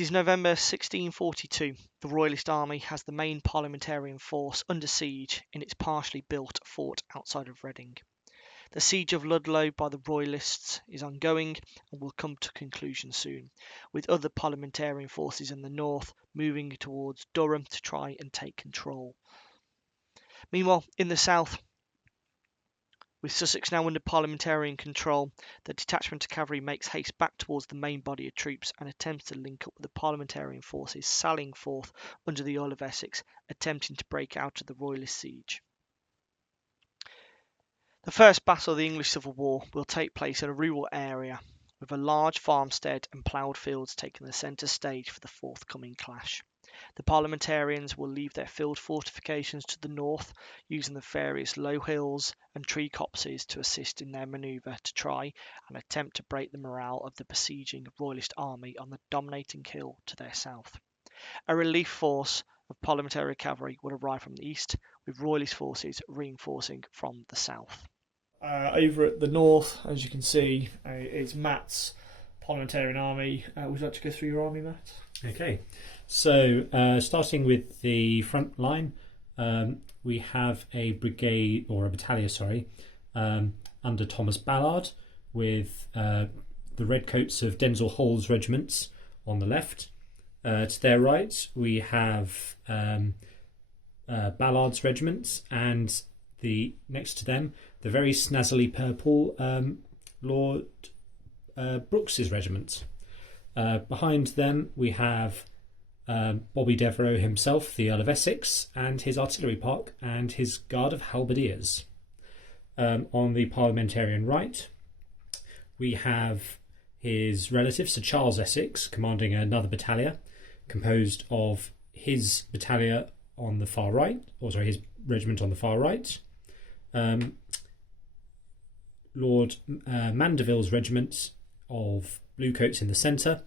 It is November 1642. The Royalist Army has the main Parliamentarian force under siege in its partially built fort outside of Reading. The siege of Ludlow by the Royalists is ongoing and will come to conclusion soon, with other Parliamentarian forces in the north moving towards Durham to try and take control. Meanwhile, in the south, with Sussex now under Parliamentarian control, the detachment of cavalry makes haste back towards the main body of troops and attempts to link up with the Parliamentarian forces sallying forth under the Earl of Essex, attempting to break out of the Royalist siege. The first battle of the English Civil War will take place in a rural area, with a large farmstead and ploughed fields taking the centre stage for the forthcoming clash. The Parliamentarians will leave their field fortifications to the north, using the various low hills and tree copses to assist in their manoeuvre to try and attempt to break the morale of the besieging Royalist army on the dominating hill to their south. A relief force of Parliamentary cavalry will arrive from the east, with Royalist forces reinforcing from the south. Over at the north, as you can see, is Matt's Parliamentarian army. Would you like to go through your army, Matt? Okay, so starting with the front line, we have a brigade, or a battalia, under Thomas Ballard, with the redcoats of Denzil Hall's regiments on the left. To their right, we have Ballard's regiments, and next to them, the very snazzily purple Lord Brooks's regiment. Behind them, we have Bobby Devereux himself, the Earl of Essex, and his artillery park and his guard of halberdiers. On the Parliamentarian right, we have his relative, Sir Charles Essex, commanding another battalia, composed of his battalia on the far right, his regiment on the far right, Lord Mandeville's regiment of bluecoats in the centre,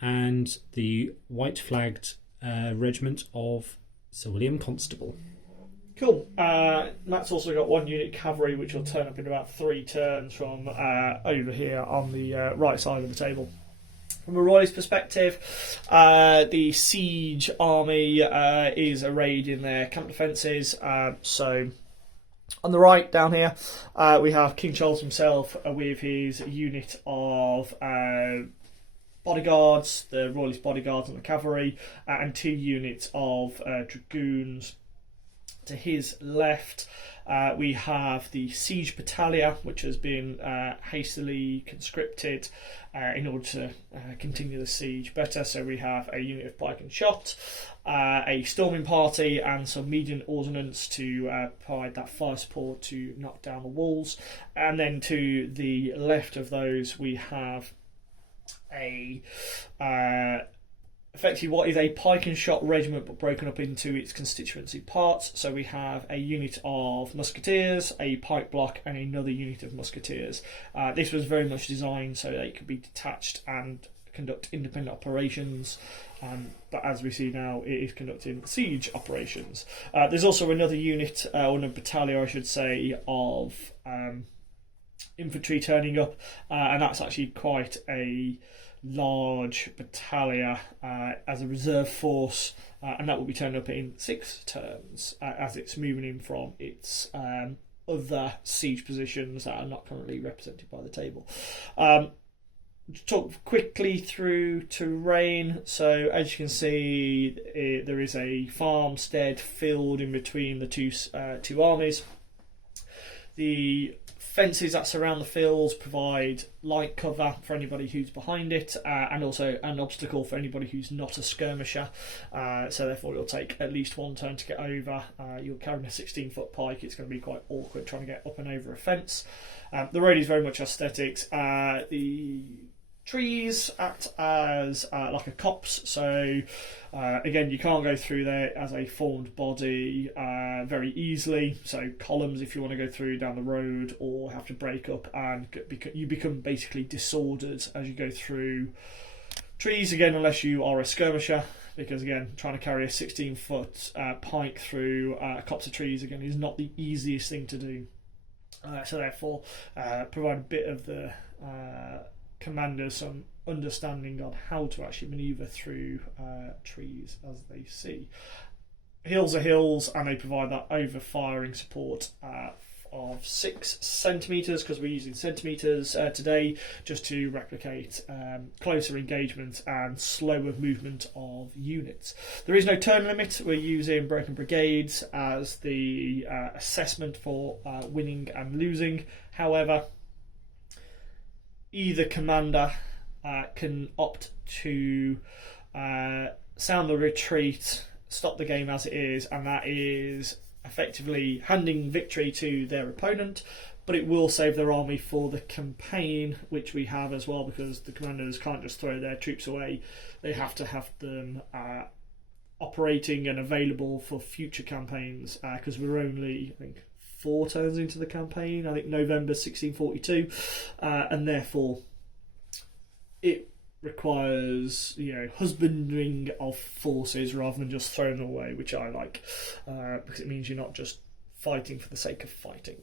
and the white-flagged regiment of Sir William Constable. Cool. Matt's also got one unit cavalry, which will turn up in about 3 turns from over here on the right side of the table. From a Royalist perspective, the siege army is arrayed in their camp defences. So on the right down here, we have King Charles himself with his unit of bodyguards, the Royalist bodyguards and the cavalry, and 2 units of dragoons. To his left, we have the siege battalia, which has been hastily conscripted in order to continue the siege better. So we have a unit of Pike and Shotte, a storming party, and some medium ordnance to provide that fire support to knock down the walls. And then to the left of those, we have effectively what is a Pike and Shotte regiment, but broken up into its constituency parts. So we have a unit of musketeers, a pike block, and another unit of musketeers. This was very much designed so that it could be detached and conduct independent operations, but as we see now, it is conducting siege operations. There's also another unit, or a battalion I should say, of infantry turning up, and that's actually quite a large battalia as a reserve force, and that will be turned up in 6 turns as it's moving in from its other siege positions that are not currently represented by the table. Talk quickly through terrain. So as you can see, there is a farmstead field in between the two armies. The fences that surround the fields provide light cover for anybody who's behind it, and also an obstacle for anybody who's not a skirmisher. So therefore it'll take at least 1 turn to get over. You're carrying a 16-foot pike, it's going to be quite awkward trying to get up and over a fence. The road is very much aesthetics. The trees act as like a copse, so again, you can't go through there as a formed body very easily. So columns, if you want to go through down the road, or have to break up, and you become basically disordered as you go through trees, again, unless you are a skirmisher, because again, trying to carry a 16-foot pike through a copse of trees again is not the easiest thing to do. So therefore, provide a bit of the commanders some understanding on how to actually manoeuvre through trees as they see. Hills are hills, and they provide that over firing support of 6 centimetres, because we're using centimetres today, just to replicate closer engagement and slower movement of units. There is no turn limit. We're using broken brigades as the assessment for winning and losing. However, either commander can opt to sound the retreat, stop the game as it is, and that is effectively handing victory to their opponent, but it will save their army for the campaign, which we have as well, because the commanders can't just throw their troops away. They have to have them operating and available for future campaigns, because we're only, I think, 4 turns into the campaign, I think November 1642, and therefore it requires, you know, husbanding of forces rather than just throwing them away, which I like, because it means you're not just fighting for the sake of fighting.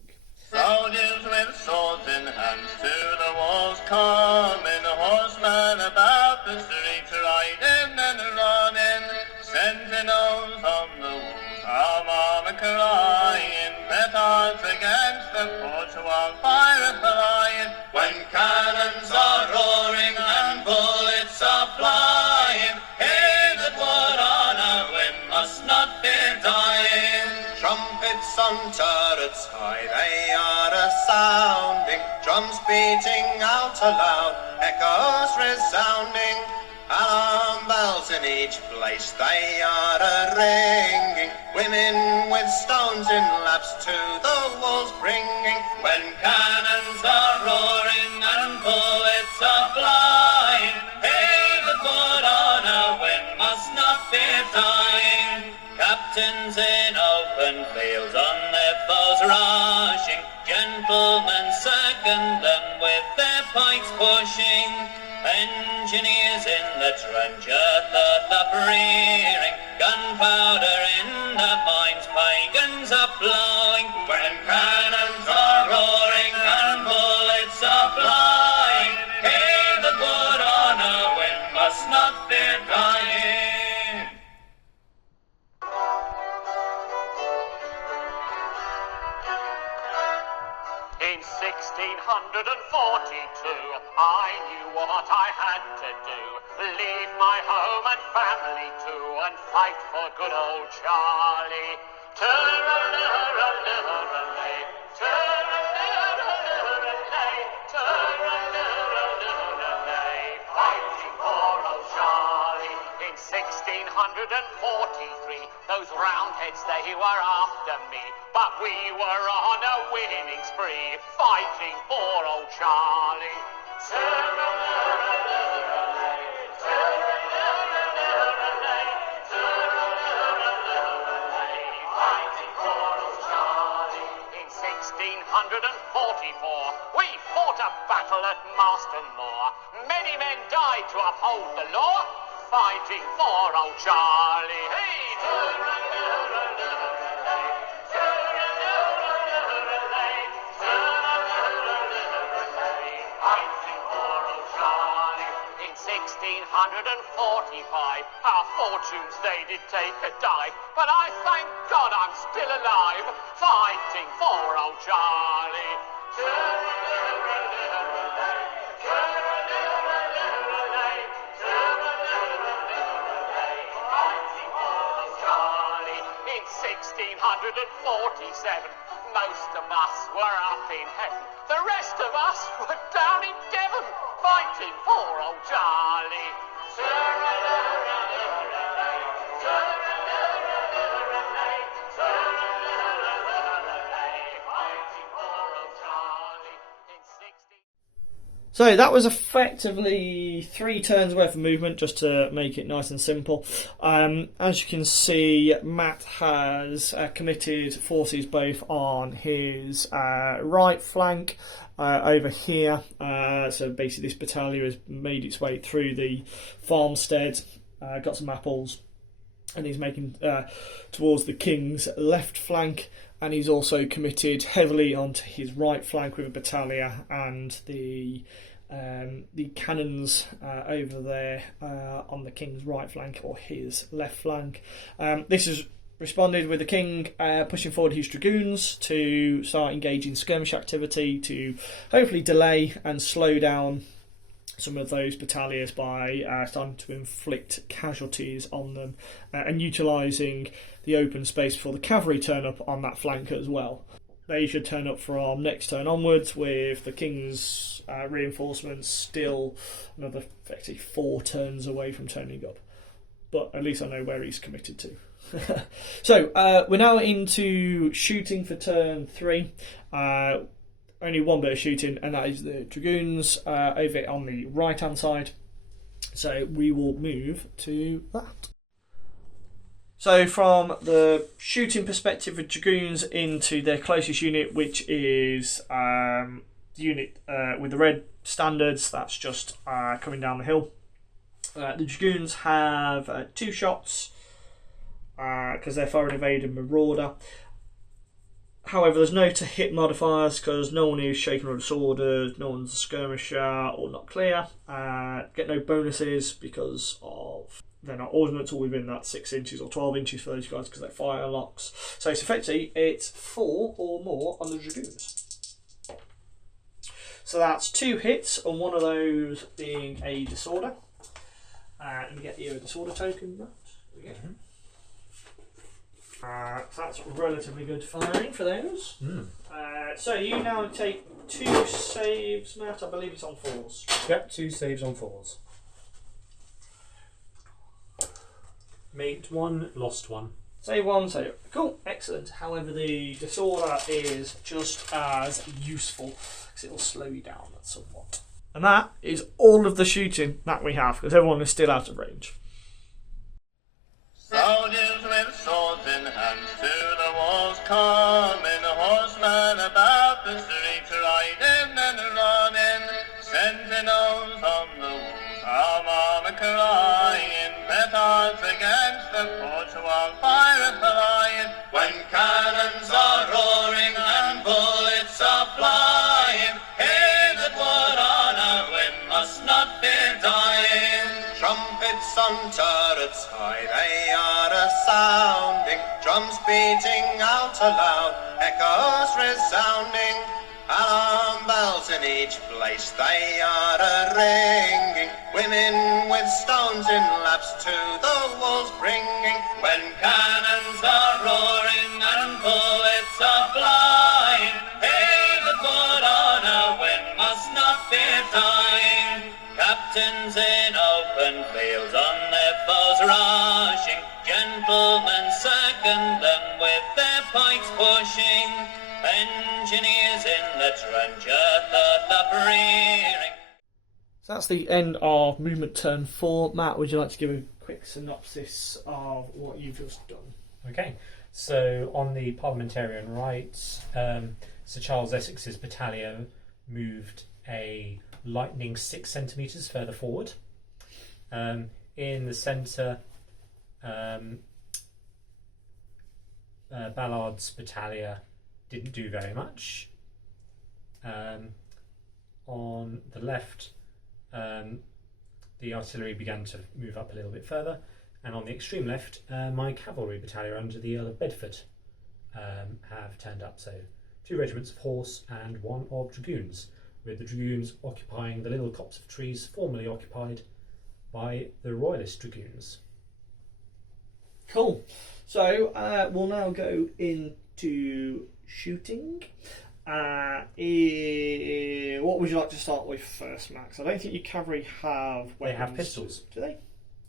Soldiers with swords in hands to the walls coming, horsemen about the streets riding and running, sentinels on the walls, armor crying, petards against the porch while fire flying, when cannons are roaring and bullets are flying, he that would on a win must not fear dying. Trumpets on turrets high they are a-sounding, drums beating out aloud, echoes resounding, alarm bells in each place they are a-ringing, women with stones in laps to the walls bringing, when cannons are roaring and bullets are flying, he that would on a win must not fear dying. Captains in open fields on their foes rushing, gentlemen second them with their pikes pushing, engineers in the trench earth uprearing, gunpowder in the mines, pagans are blowing, when cannons are roaring and bullets are flying, he that would on a win must not fear dying. In 1642, I knew what I had to do. Leave my home and family too, and fight for good old Charlie. Turr-a-lurr-a-lurr-a-lay, turr-a-lurr-a-lurr-a-lay, turr-a-lurr-a-lurr-a-lay, fighting for old Charlie. In 1643, those roundheads, they were after me, but we were on a winning spree, fighting for old Charlie. Turr-a-lurr-a-lurr-a-lay, turr-a-lurr-a-lurr-a-lay, turr-a-lurr-a-lurr-a-lay, fighting for old Charlie. In 1644, we fought a battle at Marston Moor. Many men died to uphold the law, fighting for old Charlie. Hey, turr-a-lurr-a-lurr-a-lay, turr-a-lurr-a-lurr-a-lay, turr-a-lurr-a-lurr-a-lay, fighting for old Charlie. In 1645, our fortunes they did take a dive, but I thank God I'm still alive, fighting for old Charlie. Turr-a-lurr-a-lurr-a-lay, turr-a-lurr-a-lurr-a-lay, turr-a-lurr-a-lurr-a-lay, fighting for old Charlie. In 1647, most of us were up in heaven, the rest of us were down in Devon, fighting for old Charlie. Turr-a-lurr-a-lurr-a-lay, turr-a-lurr-a-lurr-a-lay, turr-a-lurr-a-lurr-a-lay, fighting for old Charlie. In 16... So that was effectively 3 turns worth of movement, just to make it nice and simple. As you can see, Matt has committed forces both on his right flank over here. So basically this battalion has made its way through the farmstead, got some apples, and he's making towards the king's left flank. And he's also committed heavily onto his right flank with a battalia and the the cannons over there on the king's right flank or his left flank. This is responded with the king pushing forward his dragoons to start engaging skirmish activity to hopefully delay and slow down some of those battalias by starting to inflict casualties on them and utilising the open space before the cavalry turn up on that flank as well. They should turn up from next turn onwards, with the king's reinforcements still another effectively 4 turns away from turning up. But at least I know where he's committed to. So we're now into shooting for turn 3. Only one bit of shooting, and that is the dragoons over on the right hand side. So we will move to that. So from the shooting perspective of dragoons into their closest unit, which is the unit with the red standards, that's just coming down the hill. The dragoons have 2 shots because they're fire and evade and marauder. However, there's no to hit modifiers because no one is shaken or disordered, no one's a skirmisher or not clear. Get no bonuses because of they're not ordnance or within that 6 inches or 12 inches for those guys because they're fire locks. So it's effectively it's 4 or more on the dragoons. So that's 2 hits, and one of those being a disorder. Let me get you a disorder token. There we go. So that's relatively good firing for those. So you now take 2 saves, Matt. I believe it's on 4s. Yep, 2 saves on 4s. Made 1, lost 1. Save 1, save. Cool, excellent. However, the disorder is just as useful because it will slow you down somewhat. And that is all of the shooting that we have because everyone is still out of range. Soldiers with swords in hands to the walls coming, horsemen about the streets riding and running, sentinels on the walls, armor crying, petards against the porch while fire flying, when cannons are roaring and bullets are flying, he that would on a win must not fear dying. Trumpets on turrets high they are a-sounding, drums beating out aloud, echoes resounding, alarm bells in each place they are a-ringing, women with stones in laps to the walls bringing, when cannons are roaring and bullets are flying, he that would on a win must not fear dying. Captains in open fields on their foes rushing, gentlemen second them with their pikes pushing, engineers in the trench earth uprearing. So that's the end of movement turn 4. Matt, would you like to give a quick synopsis of what you've just done? Okay, so on the Parliamentarian right, Sir Charles Essex's battalia moved a lightning 6 centimetres further forward. In the centre, Ballard's battalia didn't do very much. On the left, the artillery began to move up a little bit further, and on the extreme left, my cavalry battalion under the Earl of Bedford have turned up. So 2 regiments of horse and 1 of dragoons, with the dragoons occupying the little copse of trees formerly occupied by the Royalist dragoons. Cool. So we'll now go into shooting. What would you like to start with first, Max? I don't think your cavalry have weapons. They have pistols. Do they?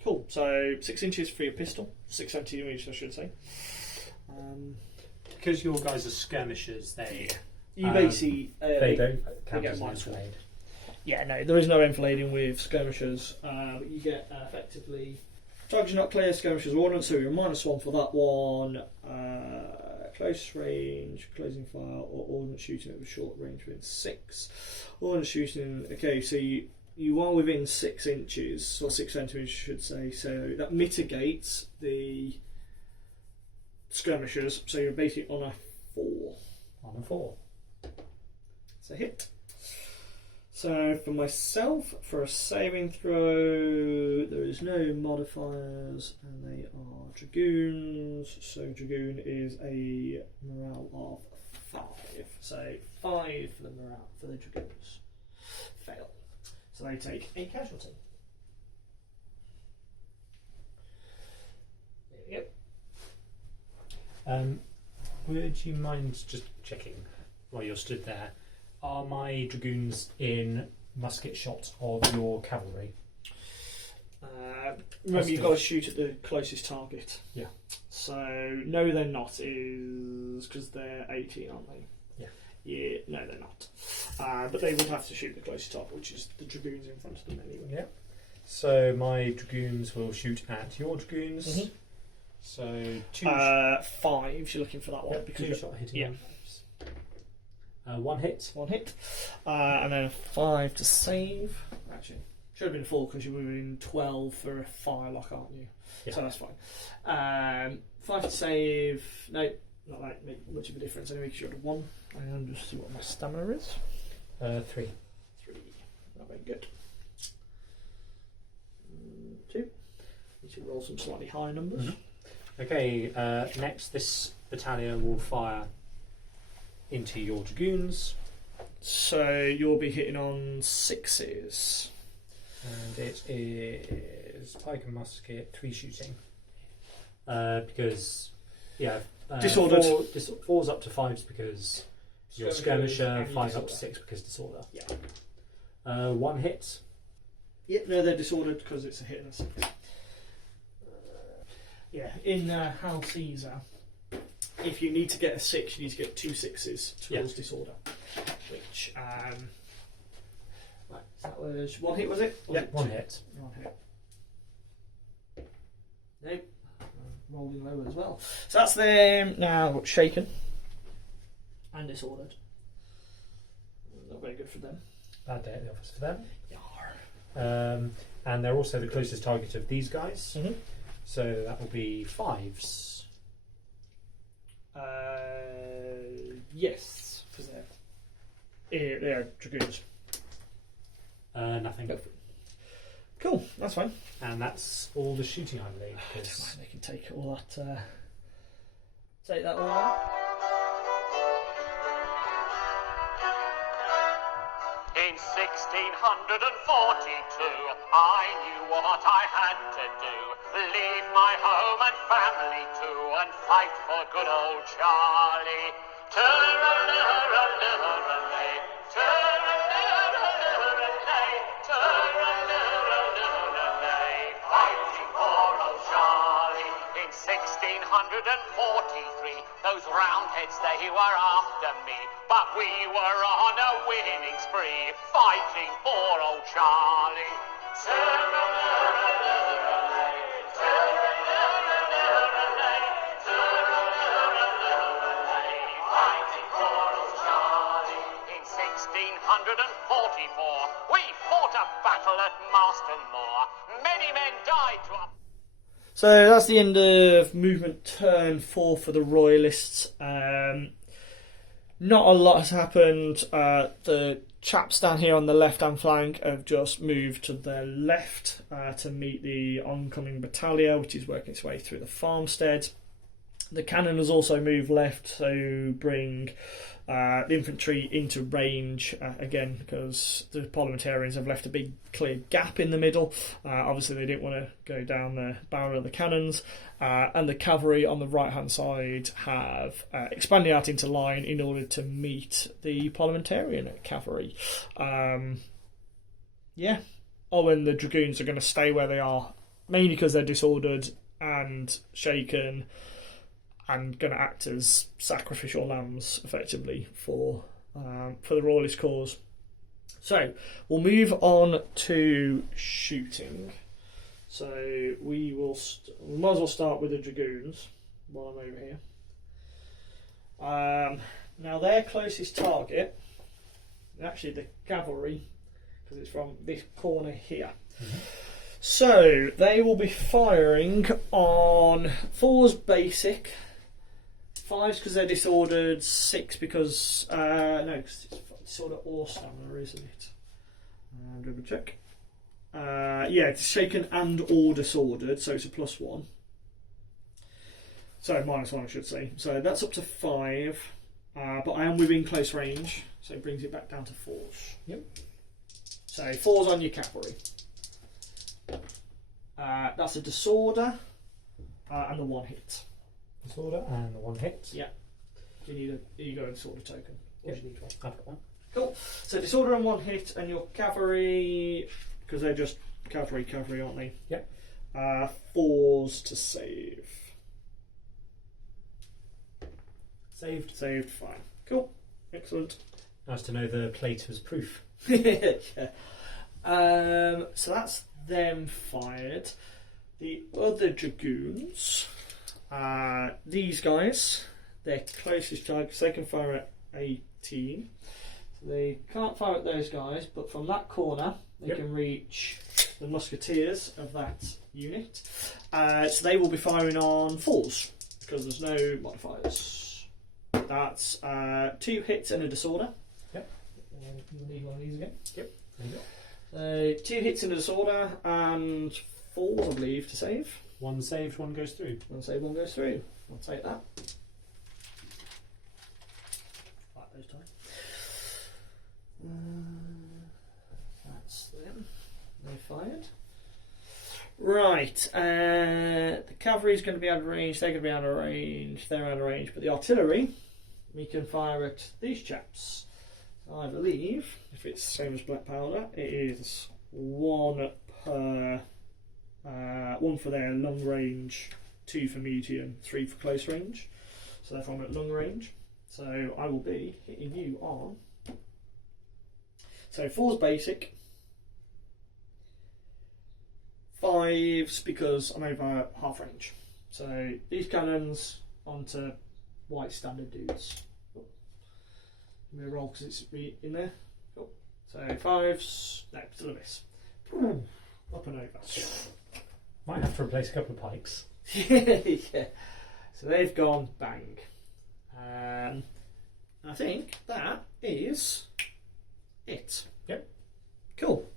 Cool. So 6 inches for your pistol. 6 centimetres, I should say. Because your guys are skirmishers, You basically they don't count get as an -1. enfilade. Yeah, no, there is no enfilading with skirmishers. You get effectively targets not clear, skirmishers ordnance, so you're -1 for that one. Close range, closing fire, or ordnance shooting at a short range within 6. Ordnance shooting, okay, so you are within 6 inches, or 6 centimetres, I should say, so that mitigates the skirmishers, so you're basically on a 4. On a 4. It's a hit. So for myself, for a saving throw, there is no modifiers, and they are dragoons. So dragoon is a morale of 5. So 5 for the morale for the dragoons. Fail. So they take a casualty. Yep. Would you mind just checking while you're stood there? Are my dragoons in musket shot of your cavalry? Remember, you've got to shoot at the closest target. Yeah. So no, they're not. Is because they're 18, aren't they? Yeah. Yeah. No, they're not. But they would have to shoot the closest target, which is the dragoons in front of them anyway. Yeah. So my dragoons will shoot at your dragoons. Mm-hmm. So 2 5. You're looking for that one, yep, because 2 shot hitting. yeah. 1 hit. 1 hit, and then a 5 to save. Actually, should have been 4 because you were in 12 for a firelock, aren't you? Yeah. So that's fine. 5 to save. No, not that make much of a difference anyway because you had a 1. And just see what my stamina is. 3. 3. Not very good. 2. Need to roll some slightly higher numbers. Mm-hmm. Okay. Next, this battalion will fire into your dragoons. So you'll be hitting on 6s. And it is pike and musket, 3 shooting. Because, yeah, Disordered. 4's up to 5s because you're skirmisher, 5 up to disorder. 6 because disorder. Yeah. 1 hit. Yep, no, they're disordered because it's a hit and a 6. Yeah, in Hal Caesar, if you need to get a 6, you need to get 2 6s towards disorder. Which, right, that was 1 hit, was it? Yeah, 1 hit. 1 hit. Nope. Rolling low as well. So that's them now shaken and disordered. Not very good for them. Bad day at the office for them. Yar. And they're also the closest target of these guys. Mm-hmm. So that will be 5s. Yes, because they're dragoons. Nothing. Go for it. Cool, that's fine. And that's all the shooting, I believe. I don't mind, they can take all that. Take that all out. In 1642, I knew what I had to do. Leave my home and family too, and fight for good old Charlie. Turr-a-lurr-a-lurr-a-lay, turr-a-lurr-a-lurr-a-lay, turr-a-lurr-a-lurr-a-lay, fighting for old Charlie. In 1643, those roundheads, they were after me, but we were on a winning spree, fighting for old Charlie. Turr-a-lurr-a-lurr-a-lay, turr-a-lurr-a-lurr-a-lay, turr-a-lurr-a-lurr-a-lay, fighting for old Charlie. In 1644, we fought a battle at Mastermore. Many men died to our... So that's the end of movement turn 4 for the Royalists. Not a lot has happened. The chaps down here on the left-hand flank have just moved to the left to meet the oncoming battalia, which is working its way through the farmstead. The cannon has also moved left to bring the infantry into range again, because the Parliamentarians have left a big clear gap in the middle. Obviously they didn't want to go down the barrel of the cannons, and the cavalry on the right hand side have expanded out into line in order to meet the Parliamentarian cavalry. And the dragoons are going to stay where they are, mainly because they're disordered and shaken, and going to act as sacrificial lambs, effectively, for the Royalist cause. So, we'll move on to shooting. So, we might as well start with the dragoons, while I'm over here. Now, their closest target, actually the cavalry, because it's from this corner here. Mm-hmm. So, they will be firing on 4's basic, 5's because they're disordered, 6 because... no, because it's disorder or stamina, isn't it? Double check. Yeah, it's shaken and or disordered, so it's a +1. So -1, I should say. So that's up to 5, but I am within close range, so it brings it back down to 4s. Yep. So 4s on your cavalry. That's a disorder and the 1 hit. Disorder and the 1 hit. Yeah. Do you need a disorder token? Or Yep. do you need one? I've got one. Cool. So disorder and 1 hit, and your cavalry, because they're just cavalry, aren't they? Yep. 4s to save. Saved. Fine. Cool. Excellent. Nice to know the plate was proof. Yeah. So that's them fired. The other dragoons, these guys, their closest targets, they can fire at 18. So they can't fire at those guys, but from that corner they Yep. can reach the musketeers of that unit. So they will be firing on 4s because there's no modifiers. That's 2 hits and a disorder. Yep. You'll need one of these again. Yep. There you go. So 2 hits and a disorder and 4s, I believe, to save. 1 saved, 1 goes through. 1 save, 1 goes through. I'll take that. Like those times. That's them. They fired. Right. The cavalry's going to be out of range. They're going to be out of range. They're out of range. But the artillery, we can fire at these chaps. I believe, if it's the same as black powder, it is 1 per 1 for their long range, 2 for medium, 3 for close range. So therefore I'm at long range. So I will be hitting you on. So 4's basic, 5's because I'm over half range. So these cannons onto white standard dudes. Give me a roll because it's in there. Cool. So 5's, no, still a miss. Up and over. Might have to replace a couple of pikes. Yeah. So they've gone bang. I think that is it. Yep. Cool.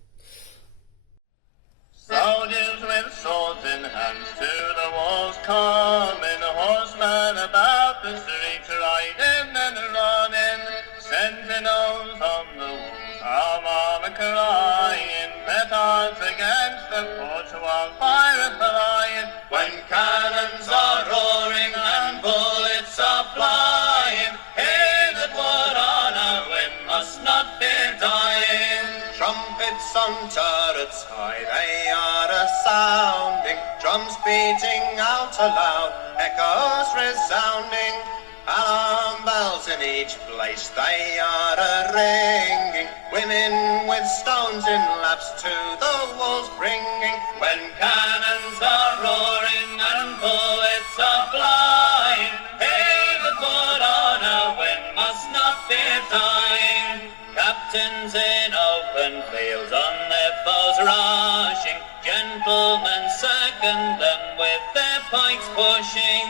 Soldiers with swords in hands to the walls coming, horsemen about the street riding and running, sentinels on the walls, armor crying, petards against the porch while fire flying, when cannons are roaring and bullets are flying, he that would on a win must not fear dying. Trumpets on turrets high they are a-sounding, drums beating out aloud, echoes resounding, alarm bells in each place they are a-ringing, women with stones in laps to the walls bringing, when cannons are roaring and bullets are flying, he that would on a win must not fear dying. Captains in open fields on their foes rushing, gentlemen second them with their pikes pushing,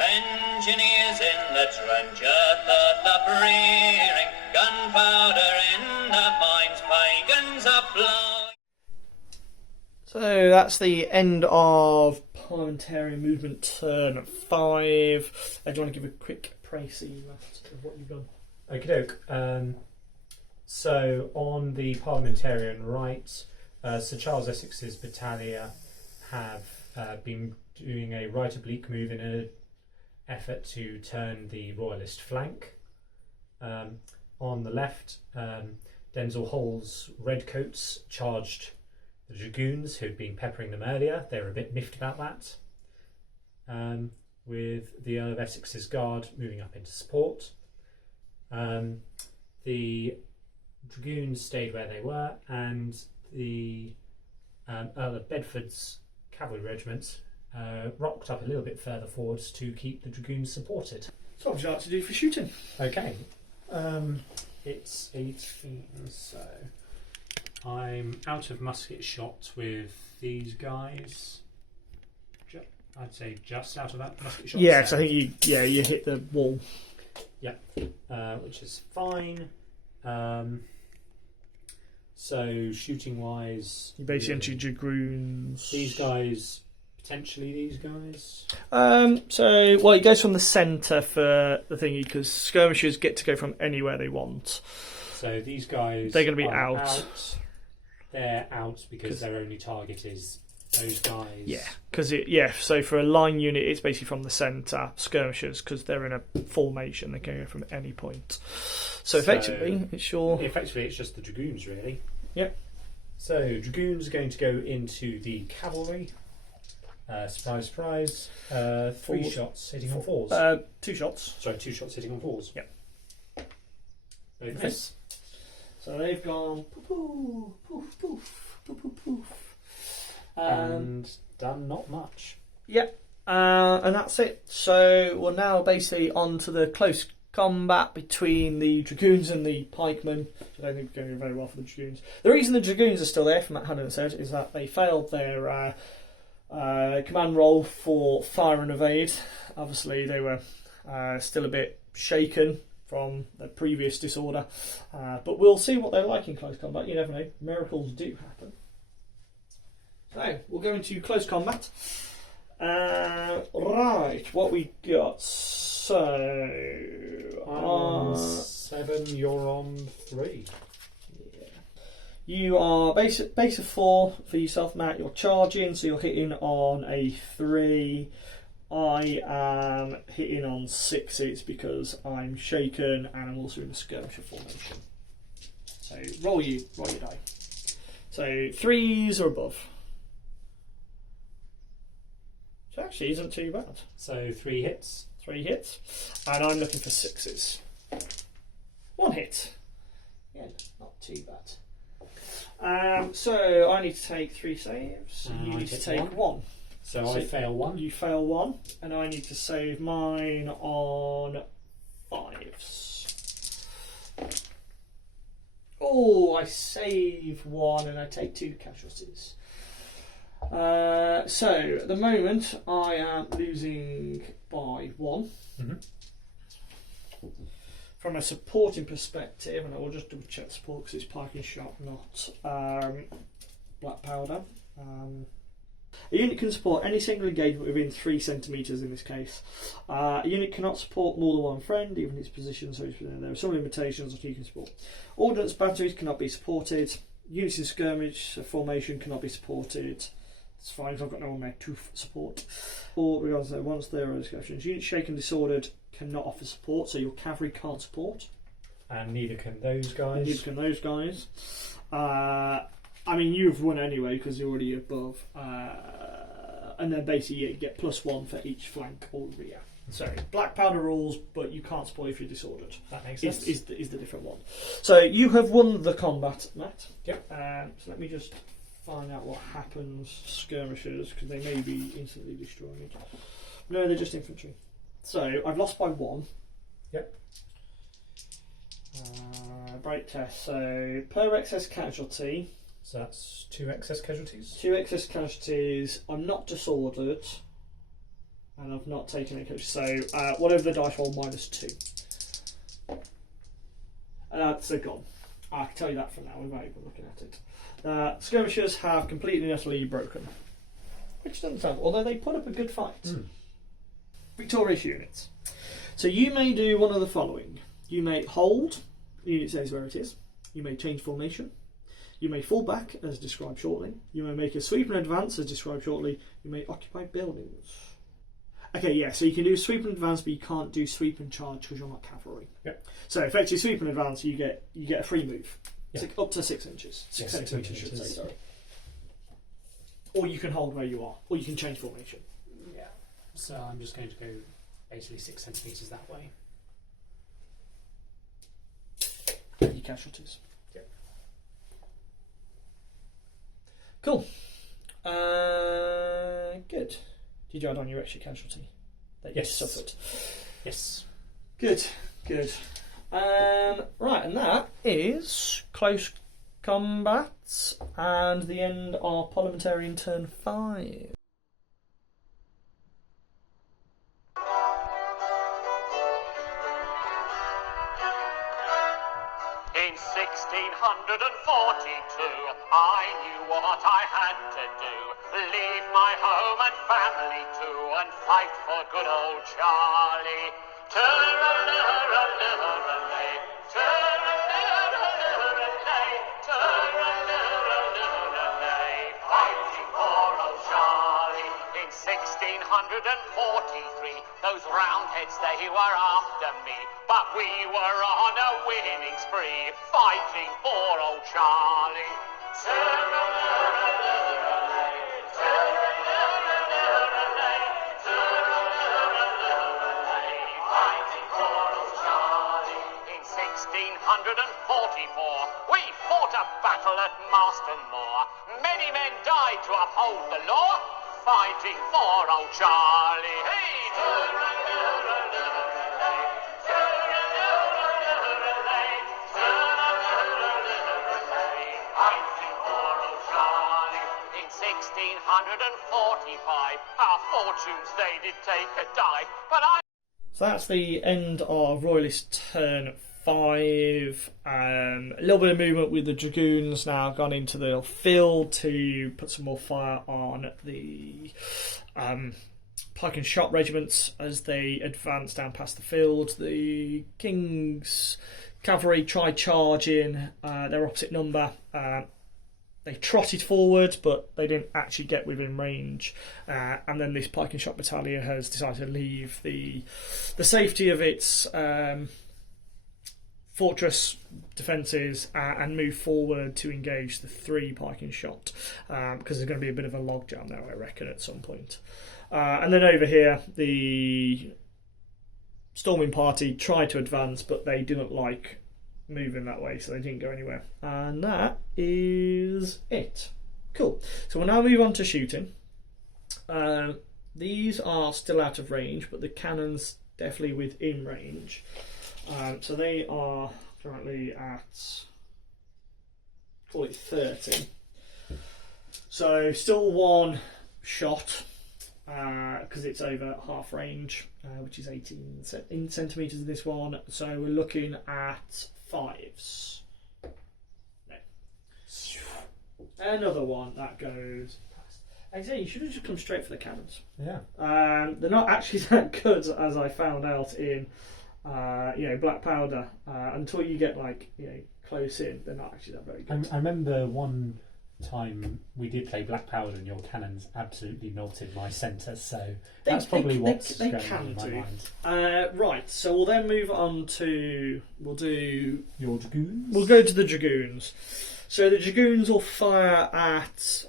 engineers in the trench earth uprearing, gunpowder in the mines, pagans are blowing. So that's the end of Parliamentarian movement turn 5. Do you want to give a quick précis of what you've done? Okie doke. So on the Parliamentarian right, Sir Charles Essex's battalia have been doing a right oblique move in an effort to turn the Royalist flank. On the left, Denzil Hall's redcoats charged the dragoons who'd been peppering them earlier. They were a bit miffed about that. With the Earl of Essex's guard moving up into support. The dragoons stayed where they were, and the Earl of Bedford's cavalry regiment rocked up a little bit further forwards to keep the dragoons supported. So what would you like to do for shooting? Okay, it's 18, so I'm out of musket shot with these guys. I'd say just out of that musket shot. Yeah, so I think you hit the wall. Yeah, which is fine. So shooting wise, You basically enter dragoons. these guys, potentially these guys. So it goes from the centre for the thingy because skirmishers get to go from anywhere they want. So these guys, They're going to be are out. They're out because their only target is those guys. Yeah, so for a line unit, it's basically from the centre. Skirmishers, because they're in a formation, they can go from any point. So effectively, it's just the dragoons, really. Yep. So dragoons are going to go into the cavalry. Surprise, surprise. 3 shots hitting on 4s. 2 shots. Sorry, 2 shots hitting on 4s. Yep. Both miss. So they've gone poof, poof, poof, poof, poof, poof. And done not much. Yep. And that's it. So we're now basically on to the close combat between the dragoons and the pikemen. I don't think it's going very well for the dragoons. The reason the dragoons are still there, from Matt Hannon said, is that they failed their command roll for fire and evade. Obviously, they were still a bit shaken from the previous disorder, but we'll see what they're like in close combat. You never know, miracles do happen. So we'll go into close combat. Right, what we got? So I'm on 7, you're on 3. You are base of 4 for yourself, Matt. You're charging, so you're hitting on a 3. I am hitting on 6s because I'm shaken and I'm also in a skirmisher formation. So roll your die. So 3s or above. So actually isn't too bad. So 3 hits. 3 hits. And I'm looking for 6s. 1 hit. Again, not too bad. So I need to take 3 saves. You need to take 1. So I fail 1. You fail 1, and I need to save mine on 5s. Oh, I save 1 and I take 2 casualties. So at the moment I am losing by 1. Mm-hmm. From a supporting perspective, and I will just double check support because it's Pike and Shotte, not black powder. A unit can support any single engagement within 3 centimetres in this case. A unit cannot support more than 1 friend, even its position, so there are some limitations on who you can support. Ordnance batteries cannot be supported. Units in skirmish formation cannot be supported. It's fine if I've got no one there to support. Or regardless of once there are discussions, units shaken disordered cannot offer support, so your cavalry can't support. And neither can those guys. Neither can those guys. I mean, you've won anyway because you're already above. And then basically you get +1 for each flank or rear. So black powder rules, but you can't support if you're disordered. That makes sense. Is the different one. So you have won the combat, Matt. Yep. So let me just find out what happens. Skirmishers, because they may be instantly destroyed. No, they're just infantry. So I've lost by 1. Yep. Break test. So per excess casualty. So that's 2 excess casualties. 2 excess casualties. I'm not disordered, and I've not taken any casualties. So whatever the dice roll, -2. And that's gone. I can tell you that from now without even looking at it. Skirmishers have completely and utterly broken, which doesn't sound. Although they put up a good fight. Victorious units. So you may do one of the following. You may hold. The unit says where it is. You may change formation. You may fall back, as described shortly. You may make a sweep and advance, as described shortly. You may occupy buildings. Okay, yeah, so you can do sweep and advance, but you can't do sweep and charge because you're not cavalry. Yep. So effectively, sweep and advance, you get a free move. Yep. Up to 6 inches. 6 Yeah, centimetres, should say, sorry. Or you can hold where you are, or you can change formation. Yeah. So I'm just going to go basically 6 centimetres that way. Your casualties. Yep. Cool. Good. Did you add on your extra casualty that you suffered? Yes. Good. Right, and that is close combat and the end of Parliamentarian turn 5. In In 1642, I knew what I had to do. Leave my home and family too, and fight for good old Charlie. Turra-lurra-lurra-lay, turra-lurra-lurra-lay, turra-lurra-lurra-lay, fighting for old Charlie. In 1643, those roundheads, they were after me, but we were on a winning spree, fighting for old Charlie. Turra-lurra-lurra-lay, turra-lurra-lurra-lay, turra-lurra-lurra-lay, fighting for old Charlie. In 1644, we fought a battle at Marston Moor. Many men died to uphold the law, fighting for old Charlie. Hey, turra-lurra-lurra-lay, turra-lurra-lurra-lay, turra-lurra-lurra-lay, fighting for old Charlie. In 1645, our fortunes they did take a dive, but So that's the end of Royalist turn 5. A little bit of movement with the Dragoons now gone into the field to put some more fire on the Pike and Shotte regiments as they advance down past the field. The King's cavalry tried charging their opposite number. They trotted forward, but they didn't actually get within range. And then this Pike and Shotte battalion has decided to leave the safety of its fortress defences and move forward to engage the 3 Pike and Shotte, because there's going to be a bit of a logjam now, I reckon, at some point. And then over here, the storming party tried to advance, but they didn't like moving that way, so they didn't go anywhere. And that is it. Cool. So we'll now move on to shooting. These are still out of range, but the cannons definitely within range. So they are currently at, call it 30. So still one shot, because it's over half range, which is 18 centimetres in this one. So we're looking at 5s. No. Another one that goes past. Like I say, you should have just come straight for the cannons. Yeah. They're not actually that good, as I found out in black powder. Until you get close in, they're not actually that very good. I remember one time we did play black powder and your cannons absolutely melted my centre, so that's probably what's going on in my mind. Right, so we'll then move on to we'll do your dragoons. We'll go to the dragoons. So the dragoons will fire at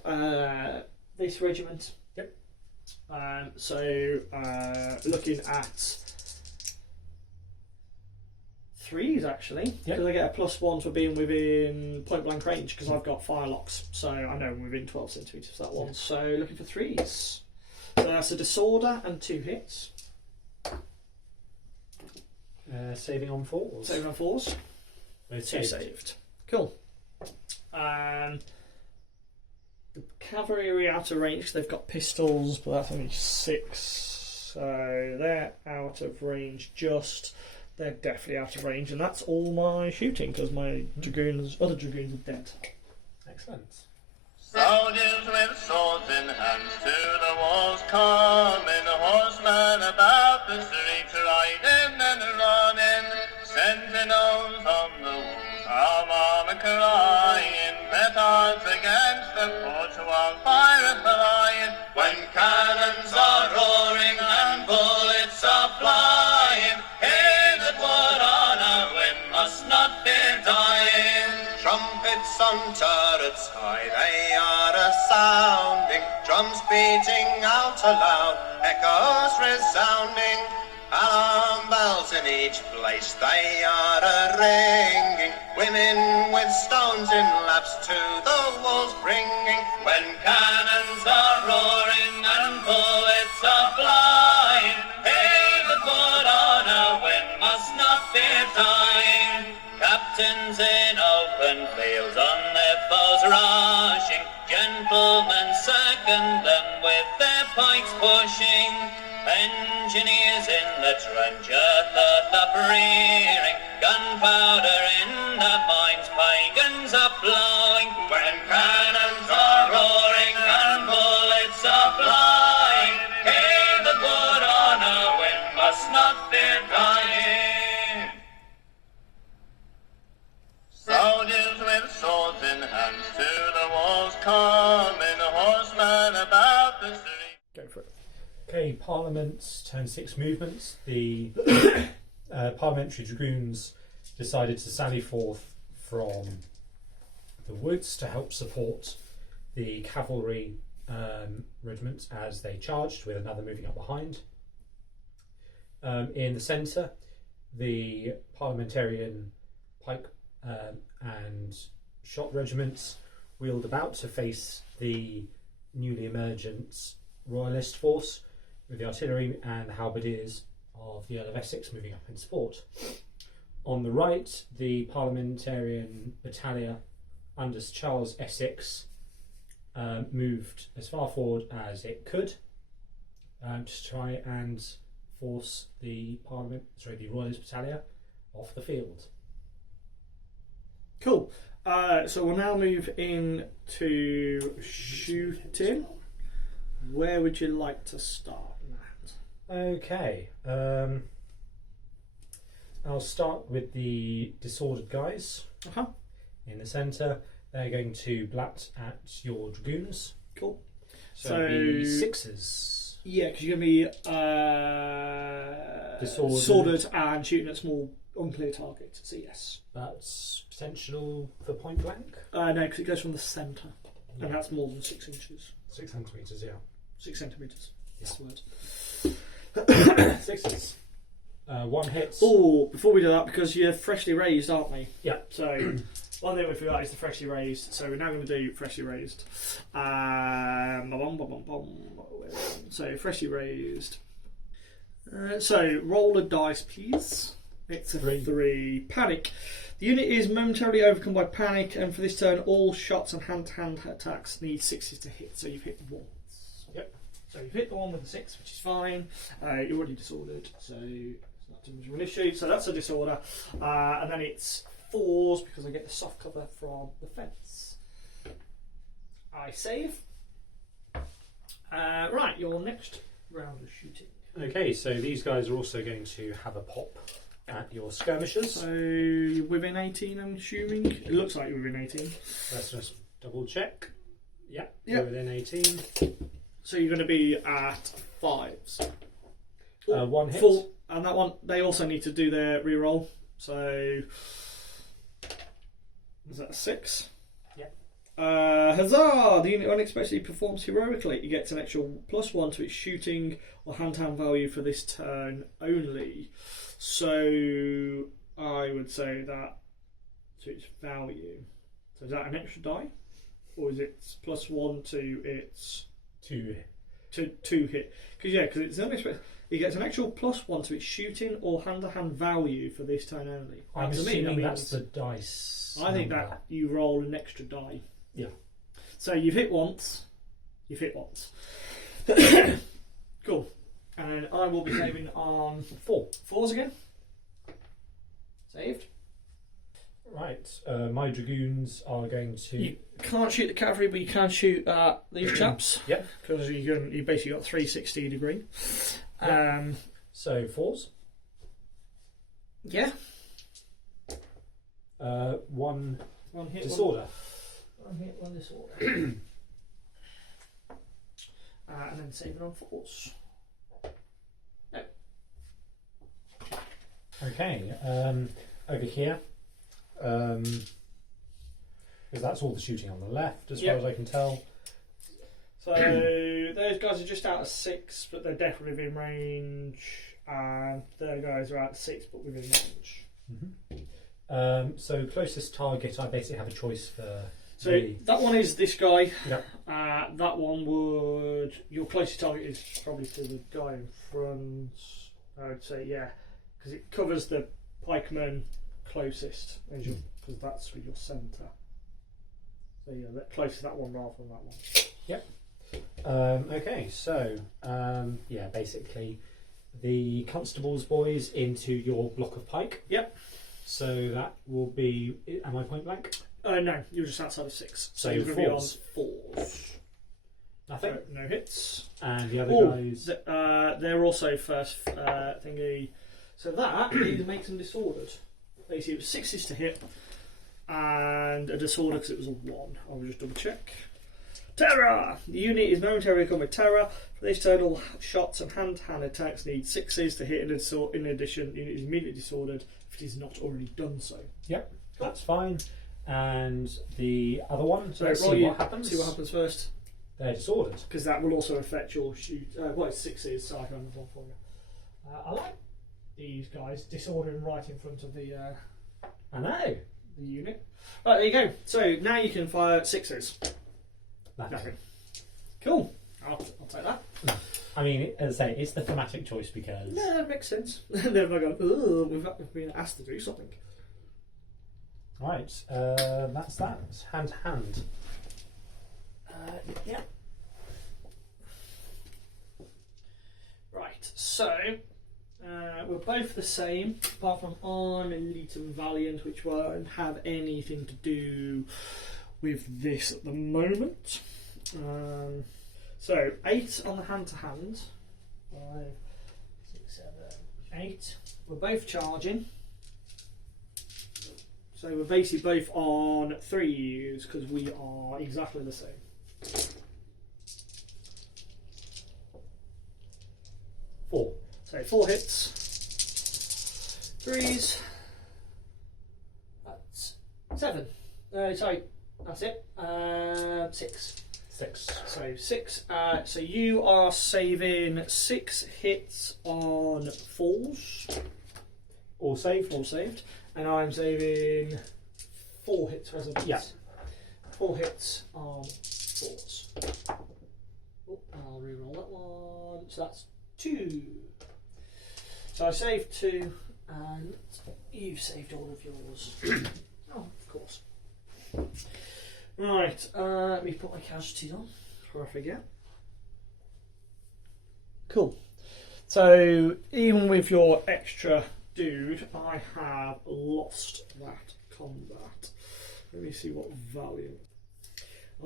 this regiment. Yep. Looking at 3s actually, because I get a +1 for being within point blank range because I've got firelocks, so I know I'm within 12 centimetres for that one. So looking for 3s. So that's a disorder and 2 hits. Saving on 4s. Saving on 4s. Both 2 saved. Cool. The cavalry are out of range because they've got pistols, but that's only 6. So they're out of range just. They're definitely out of range, and that's all my shooting because my other dragoons are dead. Excellent. Soldiers with swords in hands to the walls coming, horsemen about the streets riding and running, sentinels on the walls, armor crying, petards against the porch while fire flying, when cannons are roaring and bullets are flying, he that would on a win must not fear dying. Trumpets on turrets high, they are a-sounding, drums beating out aloud, echoes resounding, alarm bells in each place, they are a-ringing, women with stones in laps to the walls bringing, when cannons are roaring and bullets are flying, he that would on a win must not fear dying. Captains in open fields on their foes rushing, gentlemen second them with their pikes pushing, engineers in the trench earth up rearing, gunpowder in the mines Parliament's turn 6 movements, the Parliamentary Dragoons decided to sally forth from the woods to help support the cavalry regiment as they charged, with another moving up behind. In the centre, the Parliamentarian, Pike and Shotte regiments wheeled about to face the newly emergent Royalist force, with the artillery and the halberdiers of the Earl of Essex moving up in support. On the right, the Parliamentarian battalia under Charles Essex moved as far forward as it could to try and force the the Royalist battalia off the field. Cool. So we'll now move into shooting. Where would you like to start, Matt? Okay. I'll start with the disordered guys. In the centre, they're going to blat at your dragoons. Cool. So the 6s. Yeah, because you're going to be disordered and shooting at small, unclear targets. So yes. That's potential for point blank? No, because it goes from the centre, and that's more than 6 inches. 6 centimetres, yeah. 6 centimetres. That's the word. 6s. 1 hit. Oh, before we do that, because you're freshly raised, aren't we? Yeah. So one thing we forgot is the freshly raised. So we're now going to do freshly raised. So freshly raised. So roll a dice, please. It's a 3. Panic. The unit is momentarily overcome by panic, and for this turn, all shots and hand-to-hand attacks need 6s to hit. So you've hit once. Yep. So you've hit the one with the 6, which is fine. You're already disordered, so it's not too much of an issue. So that's a disorder, and then it's 4s because I get the soft cover from the fence. I save. Right, your next round of shooting. Okay, so these guys are also going to have a pop at your skirmishers. So you're within 18, I'm assuming. It looks like you're within 18. Let's just double check. Yeah, Yep. you're within 18. So you're going to be at 5s. 1 hit. Full, and that one, they also need to do their reroll. So is that a 6? Yep. Huzzah! The unit unexpectedly performs heroically. It gets an extra +1 to its shooting or hand-to-hand value for this turn only. So I would say that to its value. So is that an extra die? Or is it +1 to its 2 hit? Because it's unexpected. It gets an actual +1 to its shooting or hand-to-hand value for this turn only. I'm To me, assuming that means- that's the dice. I think number. that you roll an extra die. Yeah. So you've hit once. You've hit once. Cool. And I will be saving on 4. 4s again. Saved. Right. My dragoons are going to. You can't shoot the cavalry, but you can shoot these chaps. Yep. Because you basically got 360 degree. Yep. So 4s. Yeah. 1 hit. disorder. One hit, 1 disorder. And then saving on 4s. No. Okay. Over here. Because that's all the shooting on the left, as far as I can tell. So those guys are just out of 6, but they're definitely within range, and the guys are out of 6, but within range. Mm-hmm. So closest target, I basically have a choice for. So that one is this guy. Yep. That one would. Your closest target is probably to the guy in front. I would say, yeah, because it covers the pikeman closest, because that's with your centre. So yeah, that closest to that one rather than that one. Yep. Okay, so yeah, basically the constables boys into your block of pike. Yep. So that will be. Am I point blank? No, you're just outside of 6. So you're going to be on 4s. 4s. Nothing. So no hits. And the other guys. They're also first thingy. So that makes them disordered. Basically, it was 6s to hit and a disorder because it was a 1. I'll just double check. Terror! The unit is momentarily become with terror. For this turn, all shots and hand-to-hand attacks need 6s to hit. In addition, the unit is immediately disordered if it is not already done so. Yep, that's fine. And the other one, So let's see what happens. See what happens first. They're disordered. Because that will also affect your shoot. Well, it's 6s, so I can have one for you. I like these guys disordering right in front of the I know. the unit. Right, there you go. So now you can fire 6s. Nothing. Cool. I'll take that. I mean, as I say, it's the thematic choice because... Yeah, that makes sense. They're not going, oh, we've been asked to do something. Right, that's that. It's hand to hand. Yeah. Right, so we're both the same, apart from I'm Elite and Valiant, which won't have anything to do with this at the moment. So 8 on the hand-to-hand. 5, 6, 7, 8. We're both charging. So we're basically both on 3s because we are exactly the same. 4. So 4 hits. 3s. That's 7. Sorry, that's it. 6. 6. So 6. So you are saving 6 hits on 4s. All saved? All saved. And I'm saving 4 hits, wasn't it? Yeah. 4 hits on 4s. Oh, I'll reroll that one. So that's 2. So I saved 2, and you've saved all of yours. Oh, of course. Right, let me put my casualties on before I forget. Cool. So even with your extra dude, I have lost that combat. Let me see what Valiant.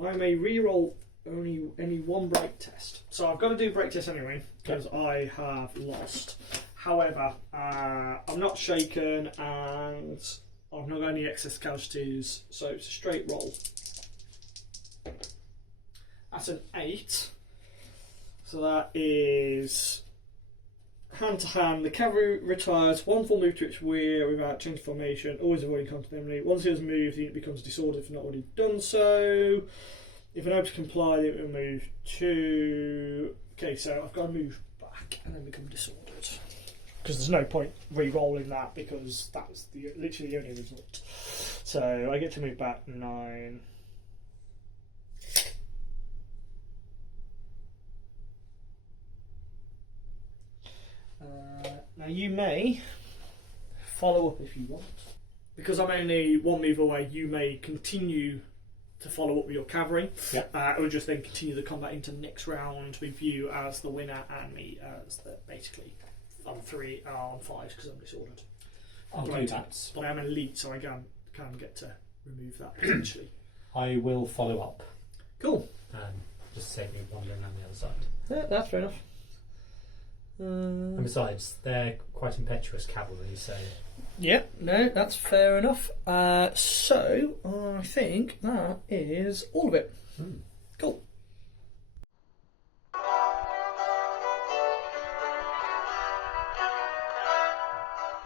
I may reroll any one break test. So I've got to do break test anyway because I have lost. However, I'm not shaken and I've not got any excess casualties, so it's a straight roll. That's an 8. So that is hand to hand. The cavalry retires 1 full move to its rear without change of formation, always avoiding contact enemy. Once it has moved, the unit becomes disordered if not already done so. If unable to comply, the unit will move to. Okay, so I've got to move back and then become disordered. Because there's no point re-rolling that because that was literally the only result. So I get to move back 9. Now you may follow up if you want. Because I'm only 1 move away, you may continue to follow up with your cavalry. Yep. Or just then continue the combat into next round with you as the winner and me as the basically on 3 on 5 because I'm disordered. I'll do that. But I'm an elite, so I can get to remove that potentially. I will follow up. Cool. Just save me wandering around the other side. Yeah, that's fair enough. And besides, they're quite impetuous cavalry, so... Yeah, no, that's fair enough. So, I think that is all of it. Cool.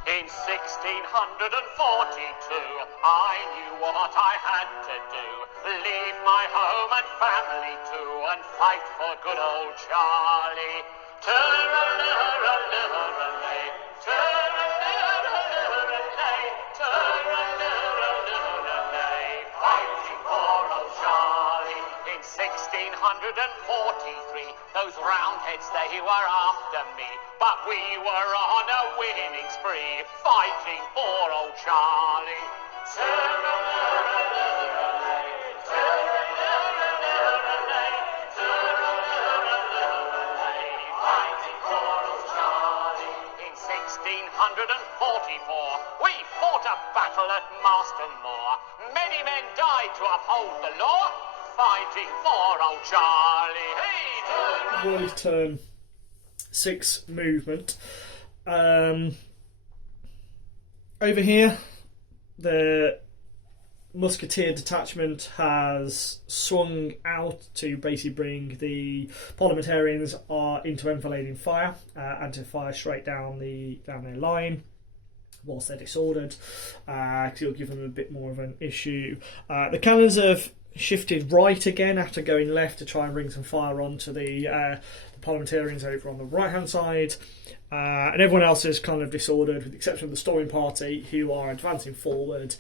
In 1642, I knew what I had to do. Leave my home and family too, and fight for good old Charlie. Turr-a-lurr-a-lurr-a-lay, turr-a-lurr-a-lurr-a-lay, turr-a-lurr-a-lurr-a-lay, fighting for old Charlie. In 1643, those roundheads, they were after me, but we were on a winning spree, fighting for old Charlie. Turr-a-lurr-a-lurr-a-lay, turr-a-lurr-a-lurr-a-lay, turr-a-lurr-a-lurr-a-lay, fighting for old Charlie. In 1644, we fought a battle at Marston-Moor. Many men died to uphold the law, fighting for old Charlie. Hey, Roy's turn 6 movement. Over here, the musketeer detachment has swung out to basically bring the parliamentarians into enfilading fire and to fire straight down their line whilst they're disordered, because it'll give them a bit more of an issue. The cannons have shifted right again after going left to try and bring some fire onto the parliamentarians over on the right hand side, and everyone else is kind of disordered with the exception of the storming party, who are advancing forward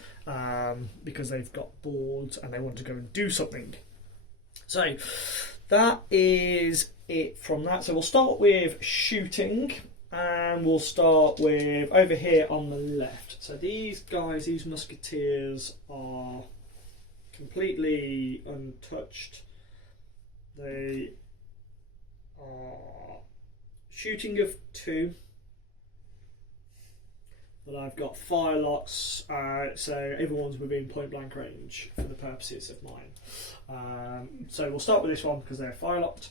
because they've got bored and they want to go and do something. So that is it from that. So we'll start with shooting, and we'll start with over here on the left. So these guys, these musketeers, are completely untouched. They are shooting of 2, but I've got firelocks, so everyone's within point blank range for the purposes of mine. So we'll start with this one because they're firelocked.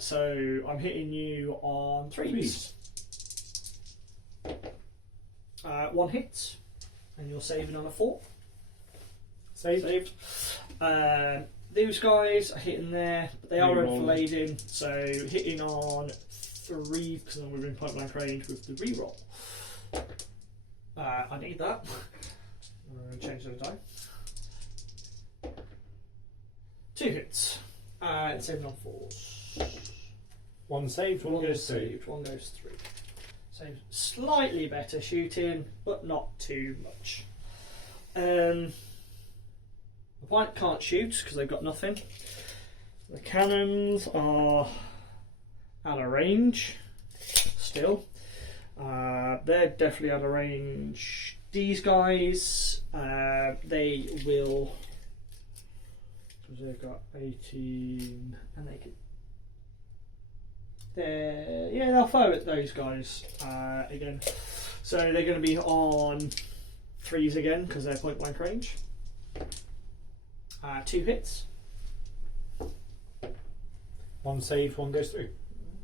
So I'm hitting you on 3s. 1 hit, and you're saving on a 4. Saved. These guys are hitting there, but they are enfilading, so hitting on 3 because I'm within point blank range with the reroll. I need that. I'm going to change the die. 2 hits. Saving on 4s. 1 saved, 1 goes through. 1 goes through. So slightly better shooting, but not too much. The Pike can't shoot because they've got nothing. The cannons are out of range still. They're definitely out of range. These guys, they will. Because they've got 18, and they could. They'll fire at those guys again. So they're going to be on 3s again because they're point blank range. 2 hits. 1 saved, 1 goes through.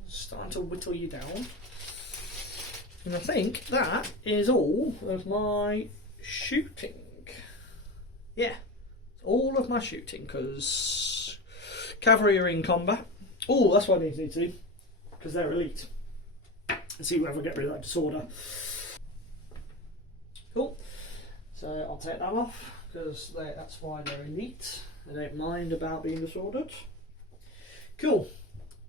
Starting to whittle you down. And I think that is all of my shooting. Yeah, all of my shooting, because cavalry are in combat. Oh, that's what I need to do, because they're elite. Let's see whether I get rid of that disorder. Cool. So I'll take that off, because that's why they're elite. They don't mind about being disordered. Cool.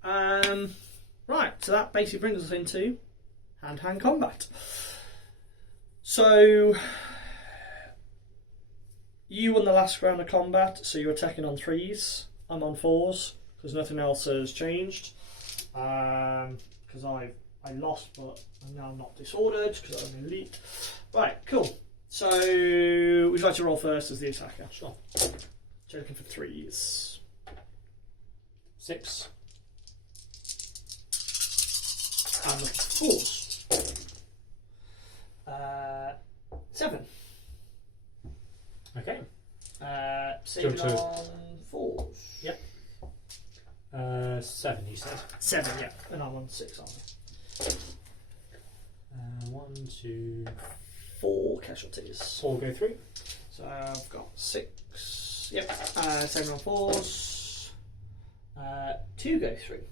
Right, so that basically brings us into hand-to-hand combat. So you won the last round of combat, so you're attacking on 3s. I'm on 4s because nothing else has changed. Because I lost, but I'm now not disordered because I'm elite. Right, cool. So would you like to roll first as the attacker? Sure. So you're looking for 3s. 6. And looking for 4s. 7. Okay. Saving on 4s. Yep. 7, you said. 7, yeah. And I'm on 6, aren't I? 1, 2, 4 casualties. 4 go through. So I've got 6. Yep. Saving on 4s. 2 go through.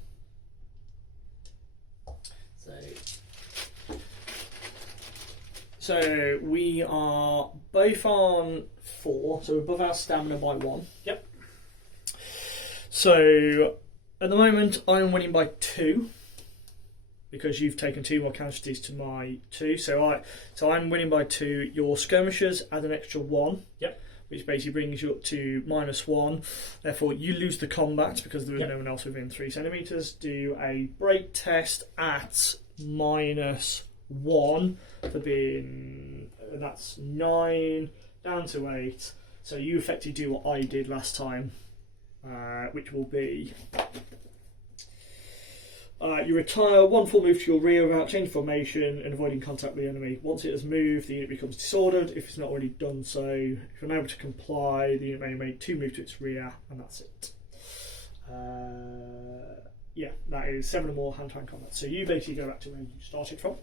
So we are both on 4, so we're above our stamina by 1. Yep. So at the moment I'm winning by 2 because you've taken 2 more casualties to my 2. So I'm winning by 2. Your skirmishers add an extra 1. Yep. Which basically brings you up to -1. Therefore, you lose the combat because there is no one else within 3 centimeters. Do a break test at -1 for being. That's 9 down to 8. So you effectively do what I did last time, which will be. You retire 1 full move to your rear without changing formation and avoiding contact with the enemy. Once it has moved, the unit becomes disordered. If it's not already done so, if you're unable to comply, the unit may make 2 moves to its rear, and that's it. Yeah, that is 7 or more hand-to-hand combat. So you basically go back to where you started from.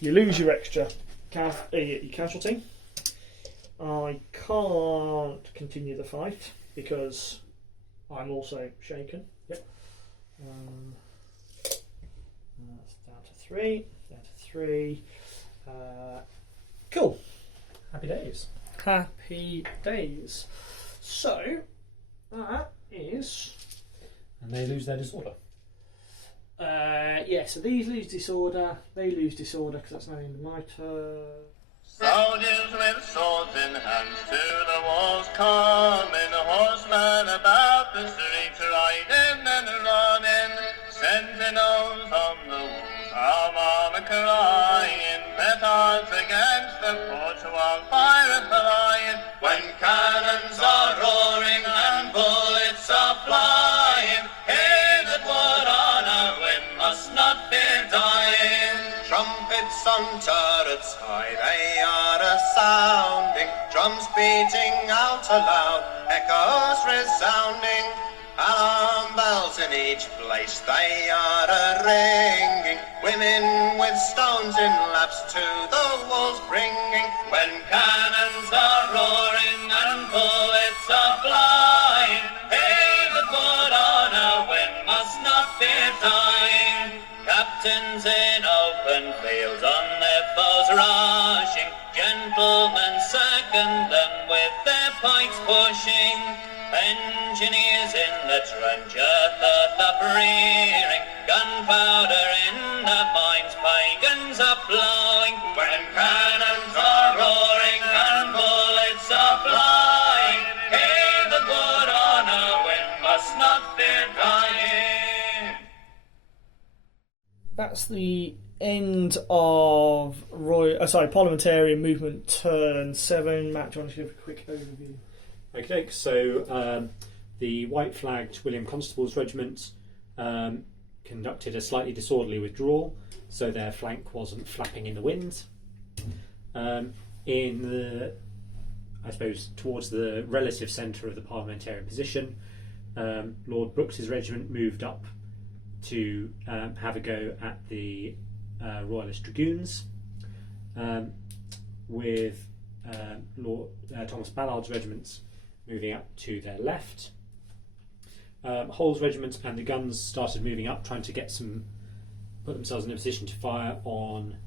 You lose your extra casualty. I can't continue the fight because I'm also shaken. Yep. That's down to 3. Down to 3. Cool. Happy days. Happy days. So that is. And they lose their disorder. Yeah, so these lose disorder, they lose disorder because that's now the end of my turn. Soldiers with swords in hands to the walls coming, horsemen about the streets riding and running, sentinels on the walls, armor crying, petards against the porch while fire flying, when cannons are roaring and bullets are flying, he that would on a win must not fear dying. Trumpets on turrets high, they are a-sounding, drums beating out aloud, echoes resounding, alarm bells in each place, they are a-ringing, women with stones in laps to the walls bringing, when cannons are roaring and bullets are flying, he that would on a win must not fear dying. Captains in open fields on their foes rushing, gentlemen second them with their pikes pushing, engineers in the trench earth uprearing, gunpowder in the mines, pagans are blowing, when cannons are roaring and bullets are flying, he that would on a win must not fear dying. That's the end of Parliamentarian movement turn 7. Matt, do you want to give a quick overview? Okay, so the white flagged William Constable's regiment conducted a slightly disorderly withdrawal, so their flank wasn't flapping in the wind. Towards the relative centre of the Parliamentarian position, Lord Brooks's regiment moved up to have a go at the Royalist Dragoons, with Lord Thomas Ballard's regiments moving up to their left. Hull's regiment and the guns started moving up, trying to put themselves in a position to fire on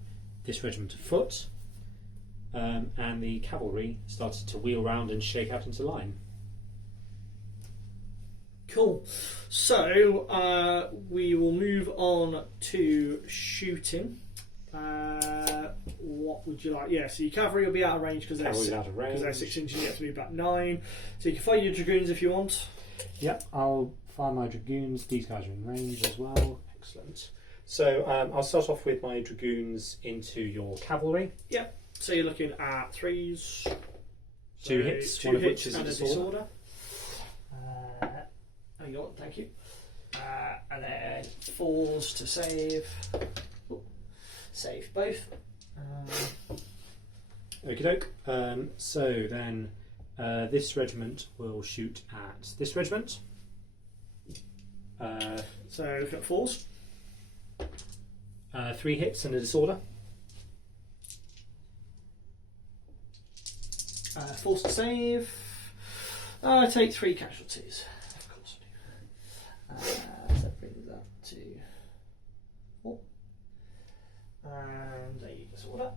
this regiment of foot, and the cavalry started to wheel round and shake out into line. Cool. So we will move on to shooting. What would you like? Yeah, so your cavalry will be out of range because they're 6 inches. You have to be about 9. So you can fire your dragoons if you want. Yep, I'll fire my dragoons. These guys are in range as well. Excellent. So I'll start off with my dragoons into your cavalry. Yep. So you're looking at 3s. 2 hits, two one of hits which is a and disorder. There you go, thank you. And then 4s to save. Ooh, save both. Okie doke. So then this regiment will shoot at this regiment. So we've got 4s. 3 hits and a disorder. 4s to save. Take 3 casualties. Of course I do. So that brings that to 4. And a disorder.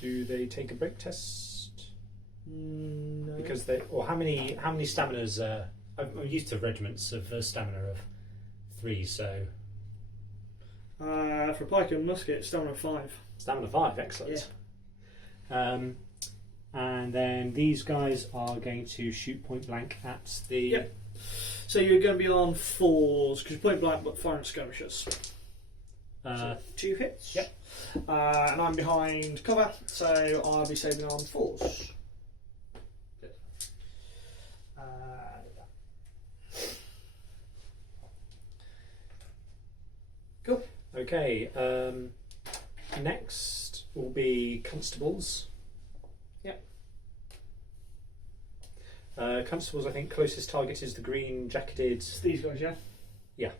Do they take a break test? No. Because how many staminas? I'm used to regiments of stamina of 3, so for pike and musket, stamina 5. stamina 5, excellent. Yeah. And then these guys are going to shoot point blank at the. Yep. So you're going to be on 4s because point blank, but firing skirmishers. So 2 hits. Yep. And I'm behind cover, so I'll be saving on 4s. Cool. Okay. Next will be constables. Yep. Constables, I think closest target is the green jacketed. It's these guys, yeah. Yeah.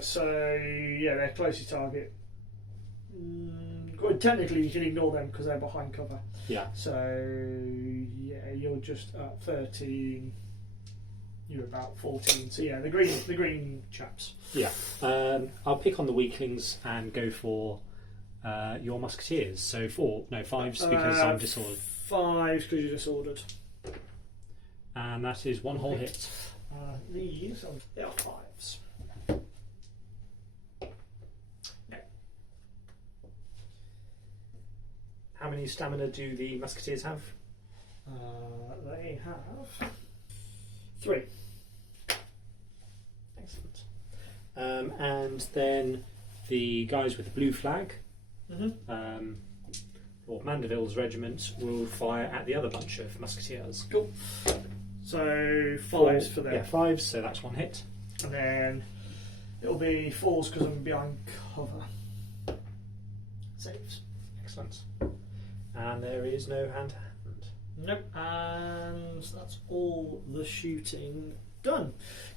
So yeah, their closest target. technically you can ignore them because they're behind cover. Yeah. So yeah, you're just at 13. You're about 14. So yeah, the green chaps. Yeah. I'll pick on the weaklings and go for your musketeers. So 5s because I'm disordered. 5s because you're disordered. And that is one whole hit. These they are 5s. How many stamina do the musketeers have? They have 3. Excellent. And then the guys with the blue flag, Lord Mandeville's regiment, will fire at the other bunch of musketeers. Cool. So 5s for them. Yeah, 5s, so that's one hit. And then it'll be 4s because I'm behind cover. Saves. Excellent. And there is no hand-to-hand. Nope. And that's all the shooting done.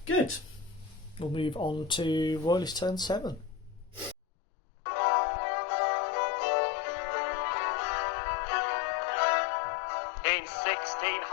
Good. We'll move on to Royalist turn 7. In 1642,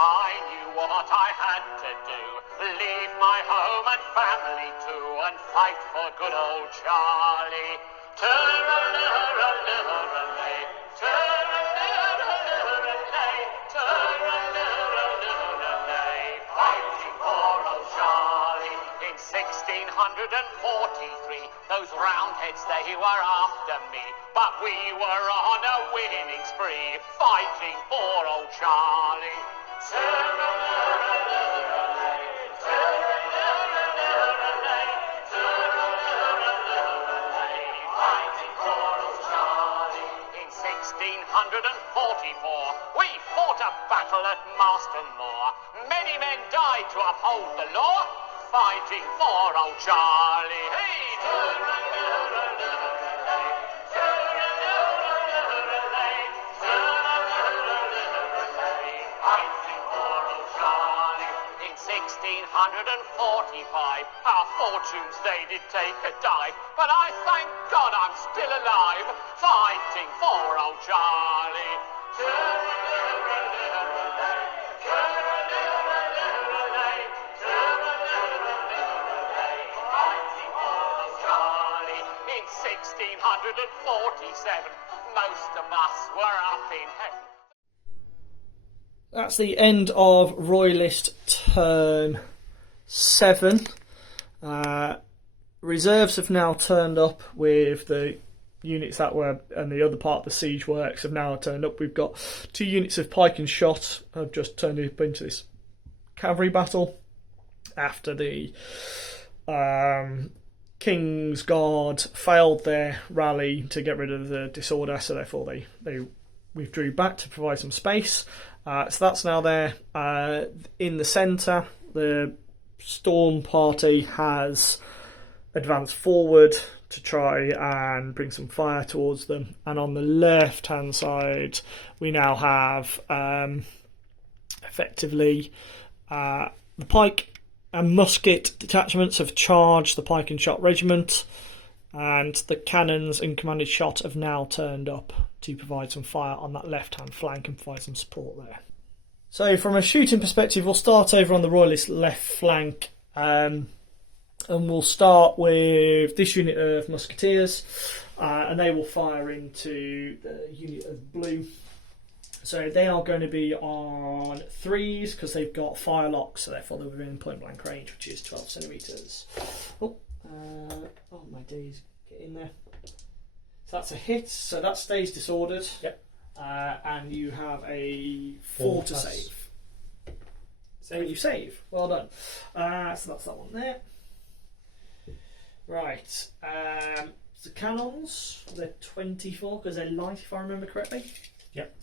I knew what I had to do. Leave my home and family too, and fight for good old Charlie. Turr-a-lurr-a-lurr-a-lay, turr-a-lurr-a-lurr-a-lay, turr-a-lurr-a-lurr-a-lay, fighting for old Charlie. In 1643, those roundheads, they were after me, but we were on a winning spree, fighting for old Charlie. Turr-a-lurr-a-lurr-a-lay, turr-a-lurr-a-lurr-a-lay, turr-a-lurr-a-lurr-a-lay, fighting for old Charlie. In 1644, we fought a battle at Marston Moor. Many men died to uphold the law, fighting for old Charlie. Hey, turr-a-lurr-a-lurr-a-lay, turr-a-lurr-a-lurr-a-lay, turr-a-lurr-a-lurr-a-lay, fighting for old Charlie. In 1645, our fortunes they did take a dive, but I thank God I'm still alive, fighting for old Charlie. Turr-a-lurr-a-lurr-a-lay, turr-a-lurr-a-lurr-a-lay, turr-a-lurr-a-lurr-a-lay, fighting for old Charlie. In 1647, most of us were up in heaven. That's the end of Royalist turn 7. Reserves have now turned up with the units that were, and the other part of the siege works have now turned up. We've got 2 units of Pike and Shotte have just turned up into this cavalry battle after the King's Guard failed their rally to get rid of the disorder, so therefore they withdrew back to provide some space. So that's now there. In the centre, the Storm Party has advanced forward to try and bring some fire towards them. And on the left-hand side, we now have effectively the Pike and Musket detachments have charged the Pike and Shotte regiment, and the cannons and commanded shot have now turned up to provide some fire on that left-hand flank and provide some support there. So from a shooting perspective, we'll start over on the Royalist left flank, and we'll start with this unit of musketeers, and they will fire into the unit of blue. So they are going to be on 3s because they've got fire locks, so therefore they're within point blank range, which is 12 centimetres. Oh my days, get in there. So that's a hit, so that stays disordered. Yep. And you have a 4 to save. So you save. Well done. So that's that one there. Right. The cannons, they're 24 because they're light, if I remember correctly. Yep.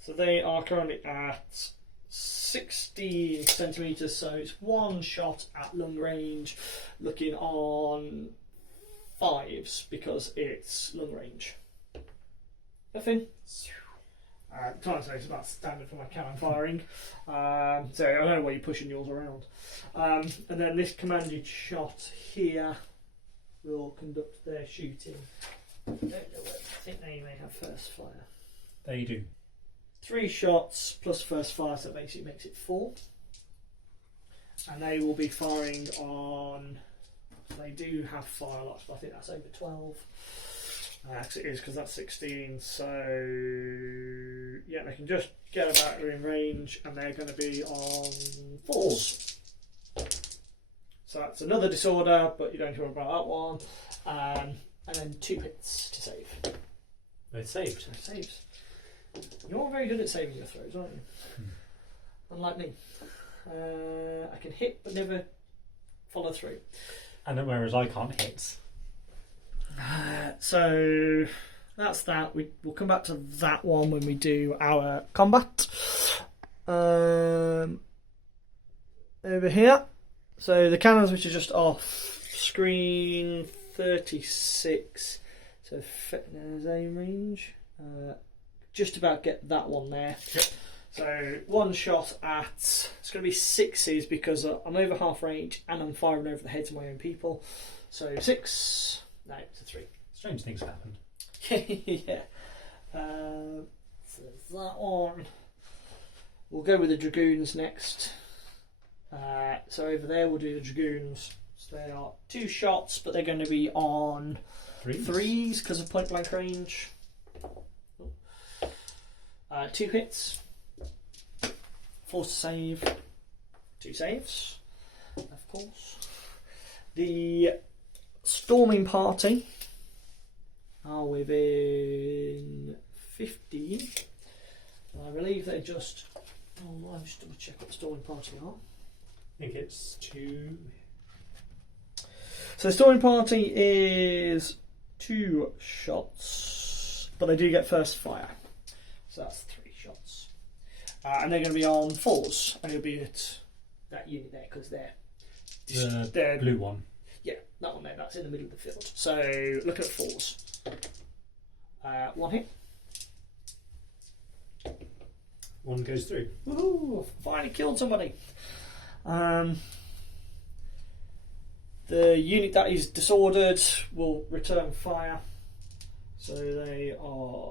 So they are currently at 60 centimetres, so it's one shot at long range, looking on 5s because it's long range. Nothing. Trying to say it's about standard for my cannon firing. So I don't know why you're pushing yours around. And then this commanded shot here will conduct their shooting. I don't know whether I think they may have first fire. They do. 3 shots plus first fire, so basically makes it 4. And they will be firing on. They do have fire locks, but I think that's over 12. It is because that's 16. So yeah, they can just get about in range, and they're going to be on 4s. So that's another disorder, but you don't have to worry about that one. And then 2 hits to save. Both saved. So saves. You're very good at saving your throws, aren't you? Unlike me. I can hit but never follow through. And then whereas I can't hit. So that's that. We'll come back to that one when we do our combat. Over here. So the cannons, which are just off screen 36. So there's aim range. Just about get that one there. Yep. So 1 shot at, it's going to be 6s because I'm over half range and I'm firing over the heads of my own people. So 6, no, it's a 3. Strange things have happened. Yeah. So that one. We'll go with the dragoons next. So over there we'll do the dragoons. So they are 2 shots, but they're going to be on 3s because of point blank range. 2 hits. 4 to save. 2 saves, of course. The storming party are within 15. I believe they just. Oh, I'll just double check what the storming party are. I think it's 2. So the storming party is 2 shots, but they do get first fire. So that's 3 shots. And they're going to be on 4s, and it'll be at that unit there because they're blue one. Yeah, that one there. That's in the middle of the field. So look at 4s. 1 hit. 1 goes through. Woohoo! Finally killed somebody. The unit that is disordered will return fire. So they are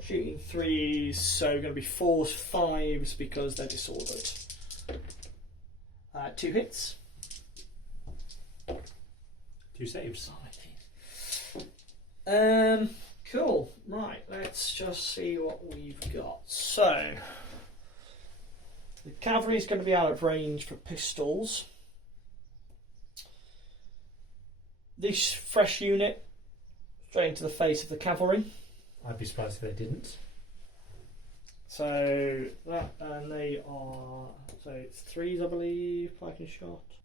shooting 3s, so going to be 4s, 5s because they're disordered. 2 hits. 2 saves. Cool. Right, let's just see what we've got. So the cavalry is going to be out of range for pistols. This fresh unit straight into the face of the cavalry. I'd be surprised if they didn't. So that, and they are, so it's 3s, I believe, Pike and Shotte.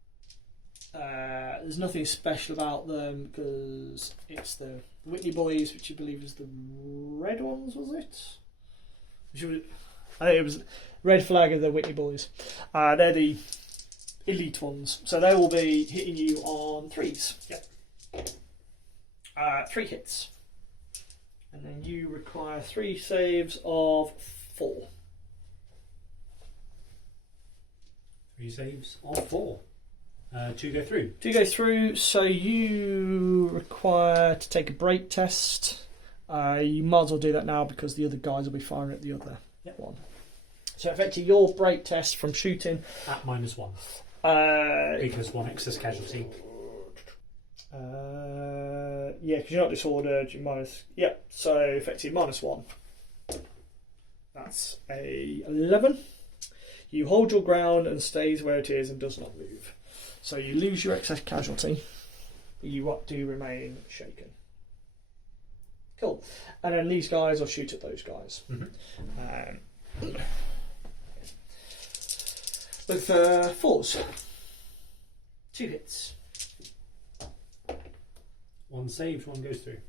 There's nothing special about them because it's the Whitney boys, which I believe is the red ones, was it? I think it was red flag of the Whitney boys. They're the elite ones, so they will be hitting you on 3s. Yep. 3 hits. And then you require 3 saves of 4. 3 saves of 4. 2 go through. 2 go through, so you require to take a break test. You might as well do that now because the other guys will be firing at the other one. So effectively your break test from shooting At -1. Because 1 excess casualty. Yeah, because you're not disordered, you're minus. Yeah, so effectively -1. That's a 11. You hold your ground and stays where it is and does not move. So you lose your excess casualty. You do remain shaken. Cool. And then these guys will shoot at those guys. Mm-hmm. Look for 4s. 2 hits. 1 saved, 1 goes through.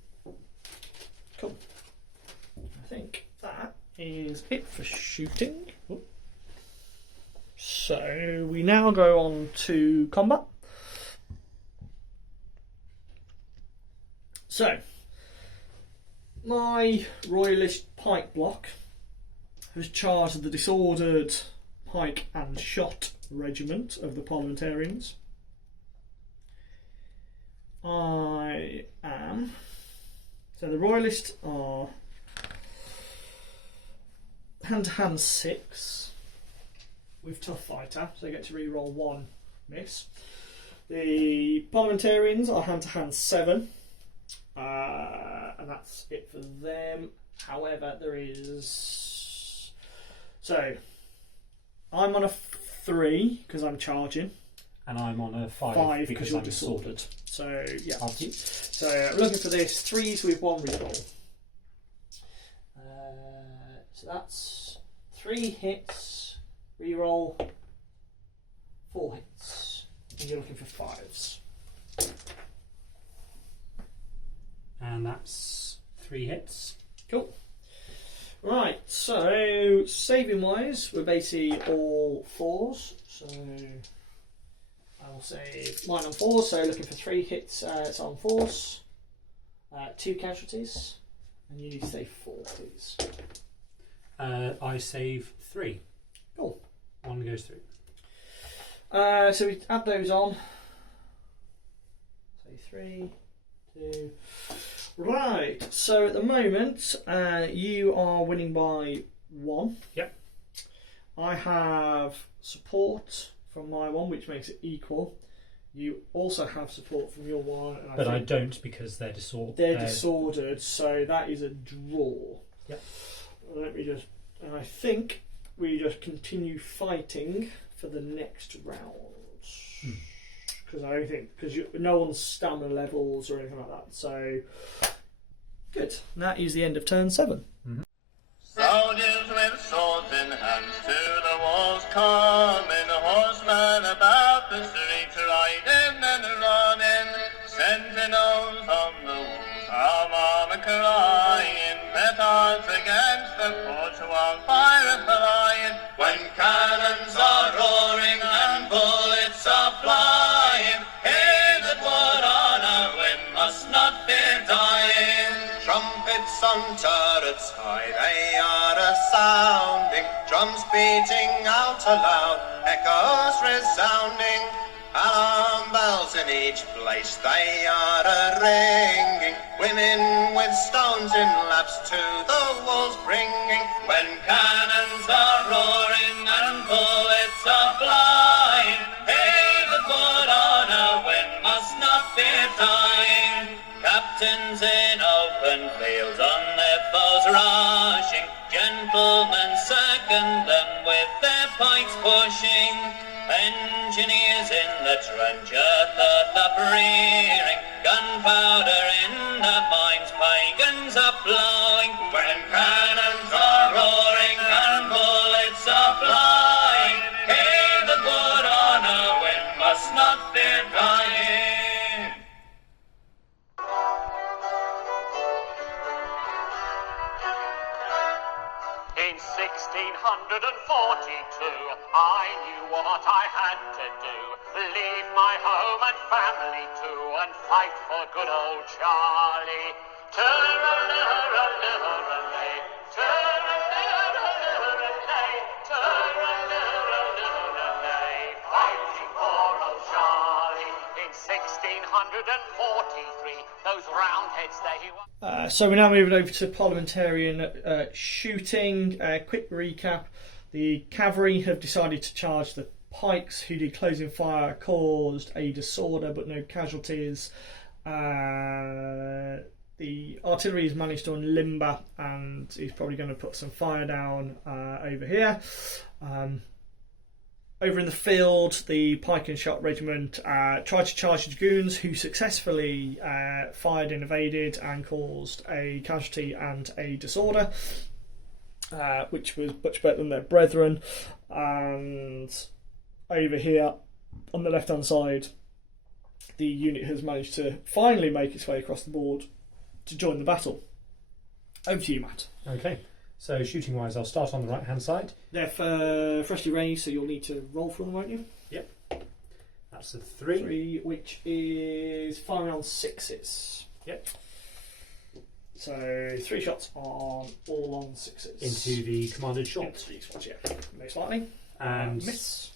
Cool. I think that is it for shooting. Oop. So we now go on to combat. So my Royalist pike block has charged the disordered Pike and Shotte regiment of the Parliamentarians. I am. So the Royalists are hand-to-hand 6 with Tough Fighter, so they get to re-roll 1 miss. The Parliamentarians are hand-to-hand 7, and that's it for them. However, there is. So I'm on a 3 because I'm charging. And I'm on a 5 because because you're I'm disordered. So yeah. Okay. So I'm looking for this 3s with 1 reroll. So that's 3 hits, reroll 4 hits, and you're looking for 5s. And that's 3 hits. Cool. Right. So saving wise, we're basically all 4s. So I'll save mine on 4, so looking for 3 hits, it's on force, 2 casualties, and you need to save 4, please. I save 3. Cool. 1 goes through. So we add those on. So 3, 2. Right, so at the moment, you are winning by 1. Yep. I have support from my one, which makes it equal. You also have support from your one. And But I don't because they're disordered. They're disordered, so that is a draw. Yep. Let me just. And I think we just continue fighting for the next round. Because I don't think. Because no one's stamina levels or anything like that. So. Good. And that is the end of turn 7. Mm-hmm. Soldiers with swords in hands to the walls coming, horsemen about the streets riding and running, sentinels on the walls, armor crying, petards against the porch while fire flying, when cannons are roaring and bullets are flying, he that would on a win must not be dying. Trumpets on turrets high, they are a-sounding, drums beating out aloud, echoes resounding, alarm bells in each place, they are a-ringing, women with stones in laps to the walls bringing, when cannons are roaring and bullets are flying, he that would on a win must not be dying. Captains in open fields on their foes rushing, gentlemen second them with their pikes pushing, engineers in the trench earth uprearing, gunpowder in the mines, pagans are blowing, when cannons are roaring and bullets are flying, he that would on a win must not be dying. In 1642, I knew what I had to do. Leave my home and family too, and fight for good old Charlie. Turr-a-lurr-a-lurr-a-lay, turr-a-lurr-a-lurr-a-lay, turr-a-lurr-a-lurr-a-lay, fighting for old Charlie. In 1643, those roundheads they were. So we're now moving over to Parliamentarian shooting. Quick recap. The cavalry have decided to charge the pikes, who did closing fire, caused a disorder but no casualties. The artillery has managed to unlimber and he's probably going to put some fire down over here. Over in the field, the Pike and Shotte regiment tried to charge the dragoons, who successfully fired and evaded and caused a casualty and a disorder, which was much better than their brethren. And over here, on the left-hand side, the unit has managed to finally make its way across the board to join the battle. Over to you, Matt. Okay. So shooting wise, I'll start on the right hand side. They're freshly raised, so you'll need to roll for them, won't you? Yep. That's a 3. 3, which is firing on 6s. Yep. So 3 shots on all on 6s. Into the commanded shot. Into these ones, yeah. Most likely. And miss.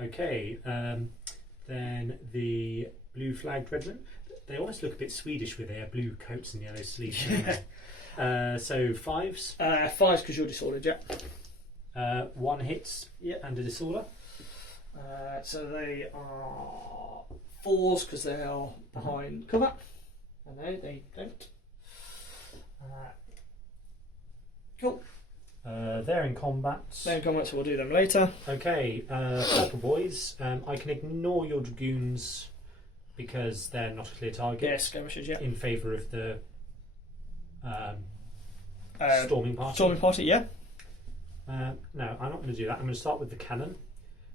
Okay. Then the blue flagged regiment. They almost look a bit Swedish with their blue coats and yellow sleeves. So 5s. 5s because you're disordered, yeah. 1 hits Yep. and a disorder. So they are 4s because they are behind cover. And no, they don't. Cool. They're in combat. They're in combat, so we'll do them later. Okay, purple boys. I can ignore your dragoons because they're not a clear target. Yes, skirmishers, yeah. In favour of the storming party. Storming party, yeah. No, I'm not going to do that. I'm going to start with the cannon.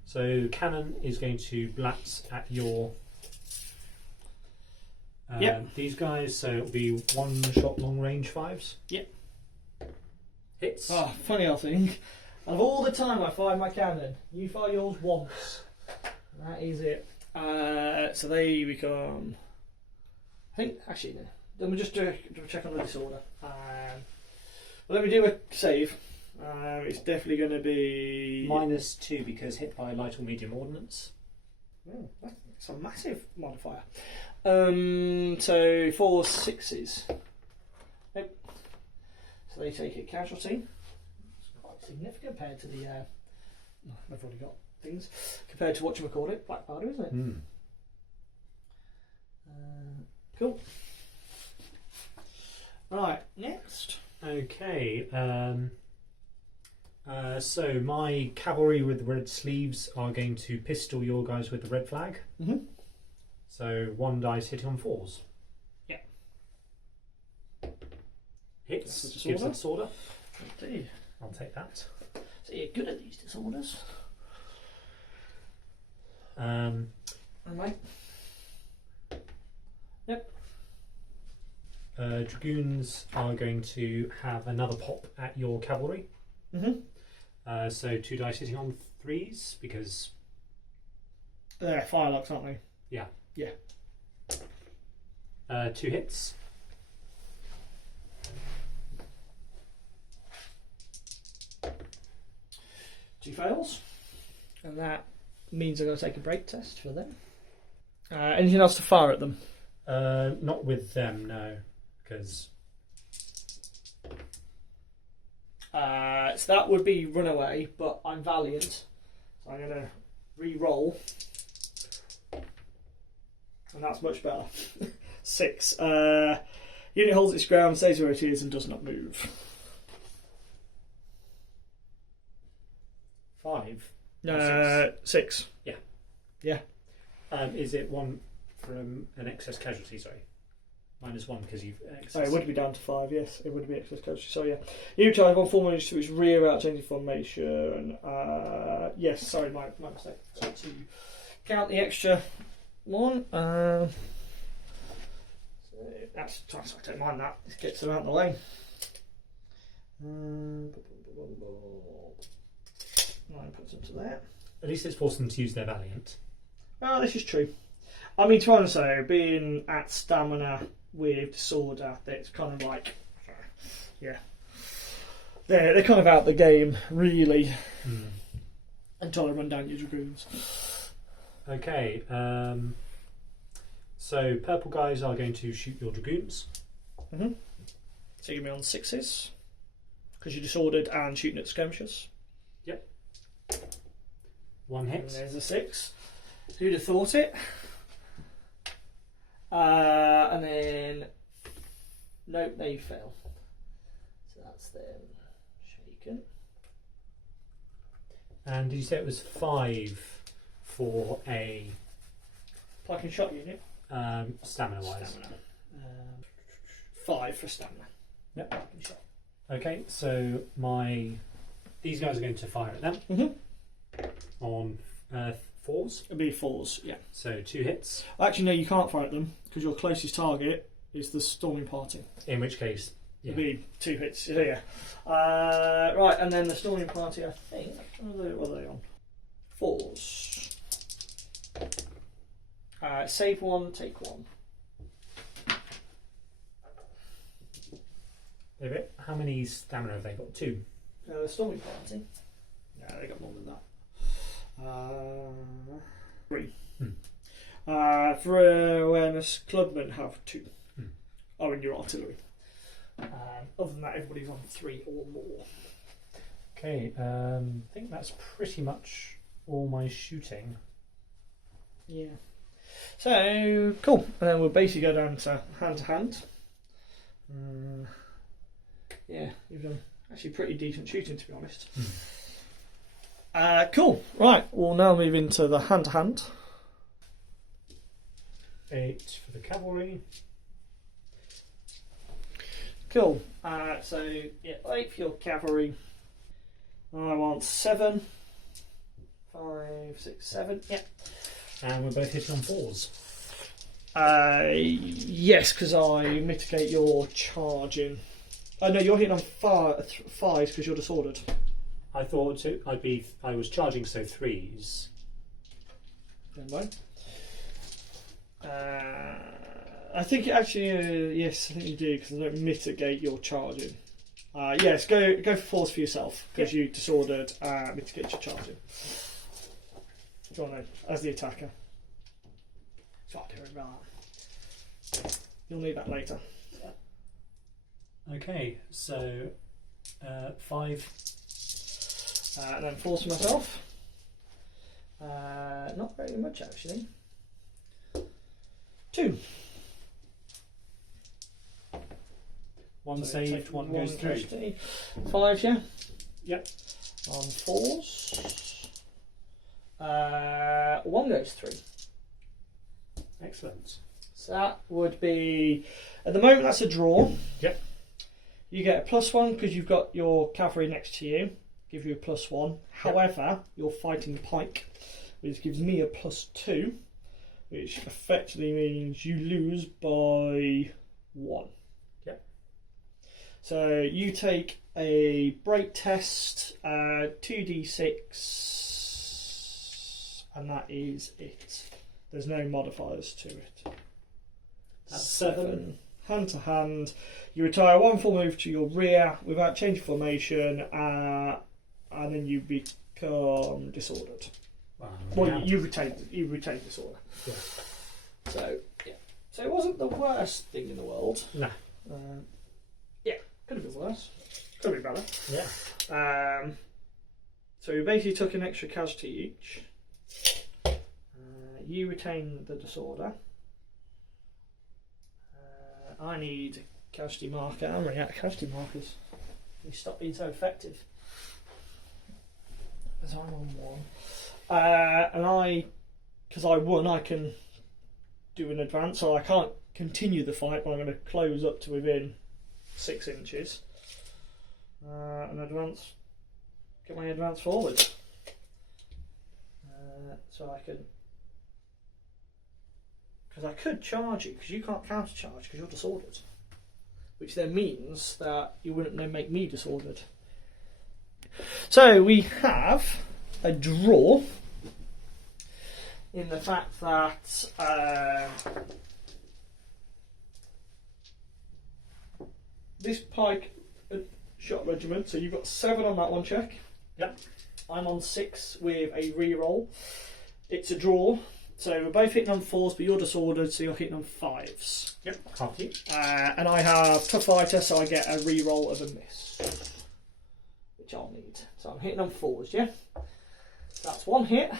So cannon is going to blat at your these guys. So it'll be 1 shot long range 5s. Yep. Hits. Oh, funny I think. Of all the time I fire my cannon, you fire yours once. That is it. So they become. I think actually no. Then we'll just do a check on the disorder. Well, let me do a save. It's definitely going to be -2 because hit by light or medium ordnance. Oh, that's a massive modifier. So 4 6s. Nope. So they take a casualty. It's quite significant compared to the. I've already got things compared to what you call it, black powder, isn't it? Mm. Cool. Right, next. Okay. So my cavalry with the red sleeves are going to pistol your guys with the red flag. Mm-hmm. So 1 dice hitting on 4s. Yeah. Hits. That's a Gives a disorder. disorder. Indeed. I'll take that. So you're good at these disorders. Right. Yep. Dragoons are going to have another pop at your cavalry. Mm-hmm. So 2 dice hitting on 3s because They're firelocks, aren't they? yeah. Yeah. 2 hits. Two fails. And that means I'm going to take a break test for them. Anything else to fire at them? Not with them, no, because so that would be runaway, but I'm valiant, so I'm going to re-roll, and that's much better. 6. Unit holds its ground, stays where it is, and does not move. 5. 6. Yeah. Yeah. Is it 1 from an excess casualty? Sorry, -1 because you've excess. Oh, it would be down to 5. Yes, it would be excess casualty. So yeah, you charge 1 formation to its rear out changing formation. Yes, sorry, my mistake. So to count the extra 1. So that's I don't mind that. It gets them out of the way. 9 puts them to there. At least it's forced them to use their valiant. Oh, this is true. I mean, to be honest though, being at stamina with disorder, it's kind of like, yeah, they're kind of out the game really, until I run down your dragoons. Okay, so purple guys are going to shoot your dragoons. Mm-hmm. So you're going to be on 6s because you're disordered and shooting at skirmishers. Yep. 1 hit. And there's a 6. Who'd have thought it? And then nope, they fail. So that's them shaken. And did you say it was 5 for a Pike and Shotte unit. stamina wise? Stamina. 5 for stamina. Yep. Pike and Shotte. Okay, so these guys are going to fire at them on 4s. It'll be 4s, yeah. So 2 hits. Actually, no, you can't fire at them because your closest target is the storming party. In which case, It'll be 2 hits. Yeah. Right, and then the storming party, I think. What are they on? 4s. Save 1, take 1. How many stamina have they got? 2. The storming party. No, they got more than that. 3. For awareness, clubmen have 2. Oh, and your artillery. Other than that, everybody's on 3 or more. Okay, I think that's pretty much all my shooting. Yeah. So, cool. And then we'll basically go down to hand. Yeah, you've done actually pretty decent shooting, to be honest. Cool. Right, we'll now move into the hand-to-hand. 8 for the cavalry. Cool. So, yeah, 8 for your cavalry. I want 7. 5, 6, 7. Yeah. And we're both hitting on 4s. Yes, because I mitigate your charging. Oh no, you're hitting on 5s because you're disordered. I thought I was charging, so 3s. Never mind. I think actually, yes, I think you do because I don't mitigate your charging. Yes, go for 4s for yourself because you disordered. Mitigate your charging. Go on then, as the attacker. Start doing that. You'll need that later. Okay, so 5. And then 4s for myself. Not very much actually. 2. 1 So saved, 1 goes through. 5, yeah? Yep. On 4s. 1 goes through. Excellent. So that would be, at the moment that's a draw. Yep. You get a +1 because you've got your cavalry next to you, give you a +1. However, you're fighting Pike, which gives me a +2, which effectively means you lose by 1. Yep. So you take a break test, 2d6, and that is it. There's no modifiers to it. That's 7. Hand to hand. You retire 1 full move to your rear without changing formation, and then you become disordered. Wow, Well, you retain disorder. Yeah. So yeah. So it wasn't the worst thing in the world. Nah. Yeah, could have been worse. Could have been better. Yeah. So we basically took an extra casualty each. You retain the disorder. I need a casualty marker. I'm running out of casualty markers. We stop being so effective. Because I'm on 1. And because I won, I can do an advance. So I can't continue the fight, but I'm going to close up to within 6 inches. And advance. Get my advance forward. So I can. Because I could charge you, because you can't counter charge because you're disordered. Which then means that you wouldn't then make me disordered. So we have a draw in the fact that this Pike and Shotte regiment, so you've got 7 on that one check. Yep. I'm on 6 with a reroll. It's a draw. So we're both hitting on 4s, but you're disordered, so you're hitting on 5s. Yep. Copy. And I have tough fighter, so I get a reroll of a miss, which I'll need. So I'm hitting on 4s, yeah. So that's 1 hit.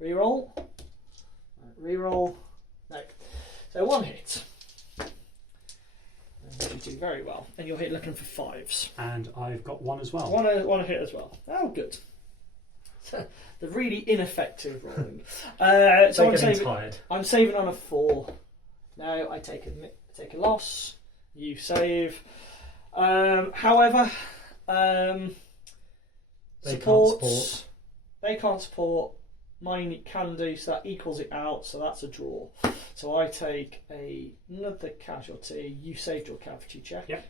Reroll. Reroll. No. So 1 hit. And you do very well, and you're hit looking for 5s. And I've got 1 as well. One hit as well. Oh, good. The really ineffective rolling. So I'm saving on a 4. No, I take a loss. You save. However, supports. They can't support. My unit can do, so that equals it out. So that's a draw. So I take another casualty. You saved your casualty check. Yep.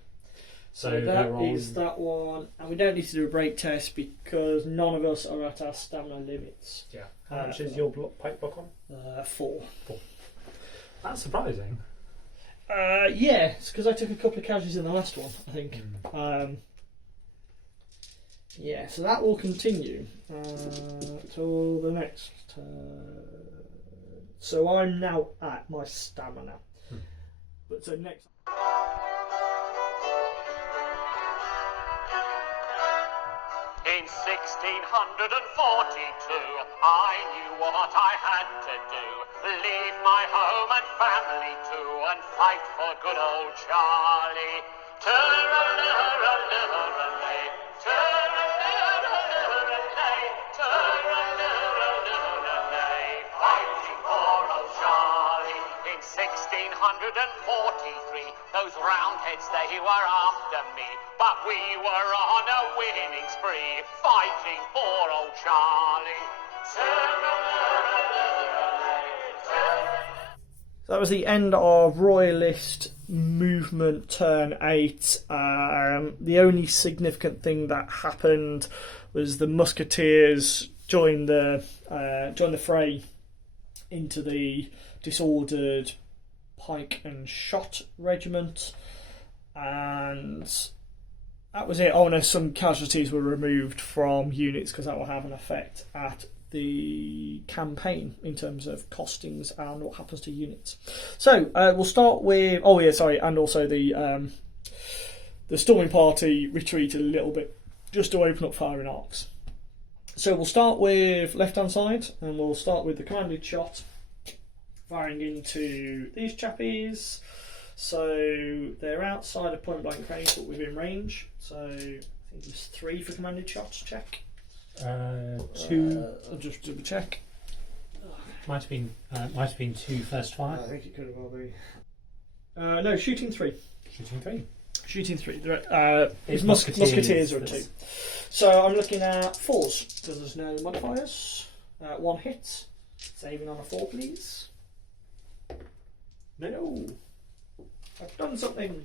So that is that one, and we don't need to do a break test because none of us are at our stamina limits. Yeah. How much is your Pike block on? 4. That's surprising. Yeah, it's because I took a couple of casualties in the last one, I think. Yeah, so that will continue till the next So I'm now at my stamina. But so next. In 1642, I knew what I had to do. Leave my home and family too, and fight for good old Charlie. Turra-lurra-lurra-lay, turra-lurra-lurra-lay, turra-lurra-lurra-lay, fighting for old Charlie. In 1643, those roundheads, they were after me, but we were on a winning spree, fighting for old Charlie. So that was the end of Royalist movement turn 8. The only significant thing that happened was the musketeers joined the fray into the disordered Pike and Shotte regiment, and that was it. Oh no, some casualties were removed from units because that will have an effect at the campaign in terms of costings and what happens to units. So we'll start with and also the storming party retreated a little bit just to open up firing arcs. So we'll start with left hand side, and we'll start with the commanded shot firing into these chappies. So they're outside of point blank range but within range, so I think there's 3 for commanded shots. Check. 2. I'll just double check. Might have been 2 first fire. I think it could have well be. No, shooting 3. Shooting 3. His musketeers are 2. So I'm looking at 4s because there's no modifiers. 1 hit. Saving on a 4, please. No, I've done something.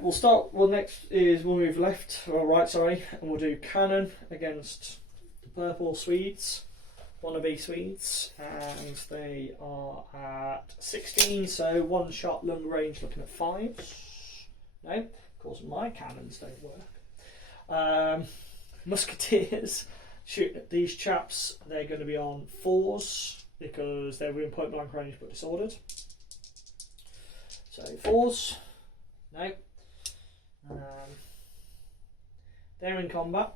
We'll move left or right, sorry, and we'll do cannon against the purple Swedes, wannabe Swedes, and they are at 16, so 1 shot long range looking at 5s. No, of course my cannons don't work. Musketeers shoot at these chaps, they're going to be on 4s because they're within point blank range but disordered. So 4s. No. They're in combat.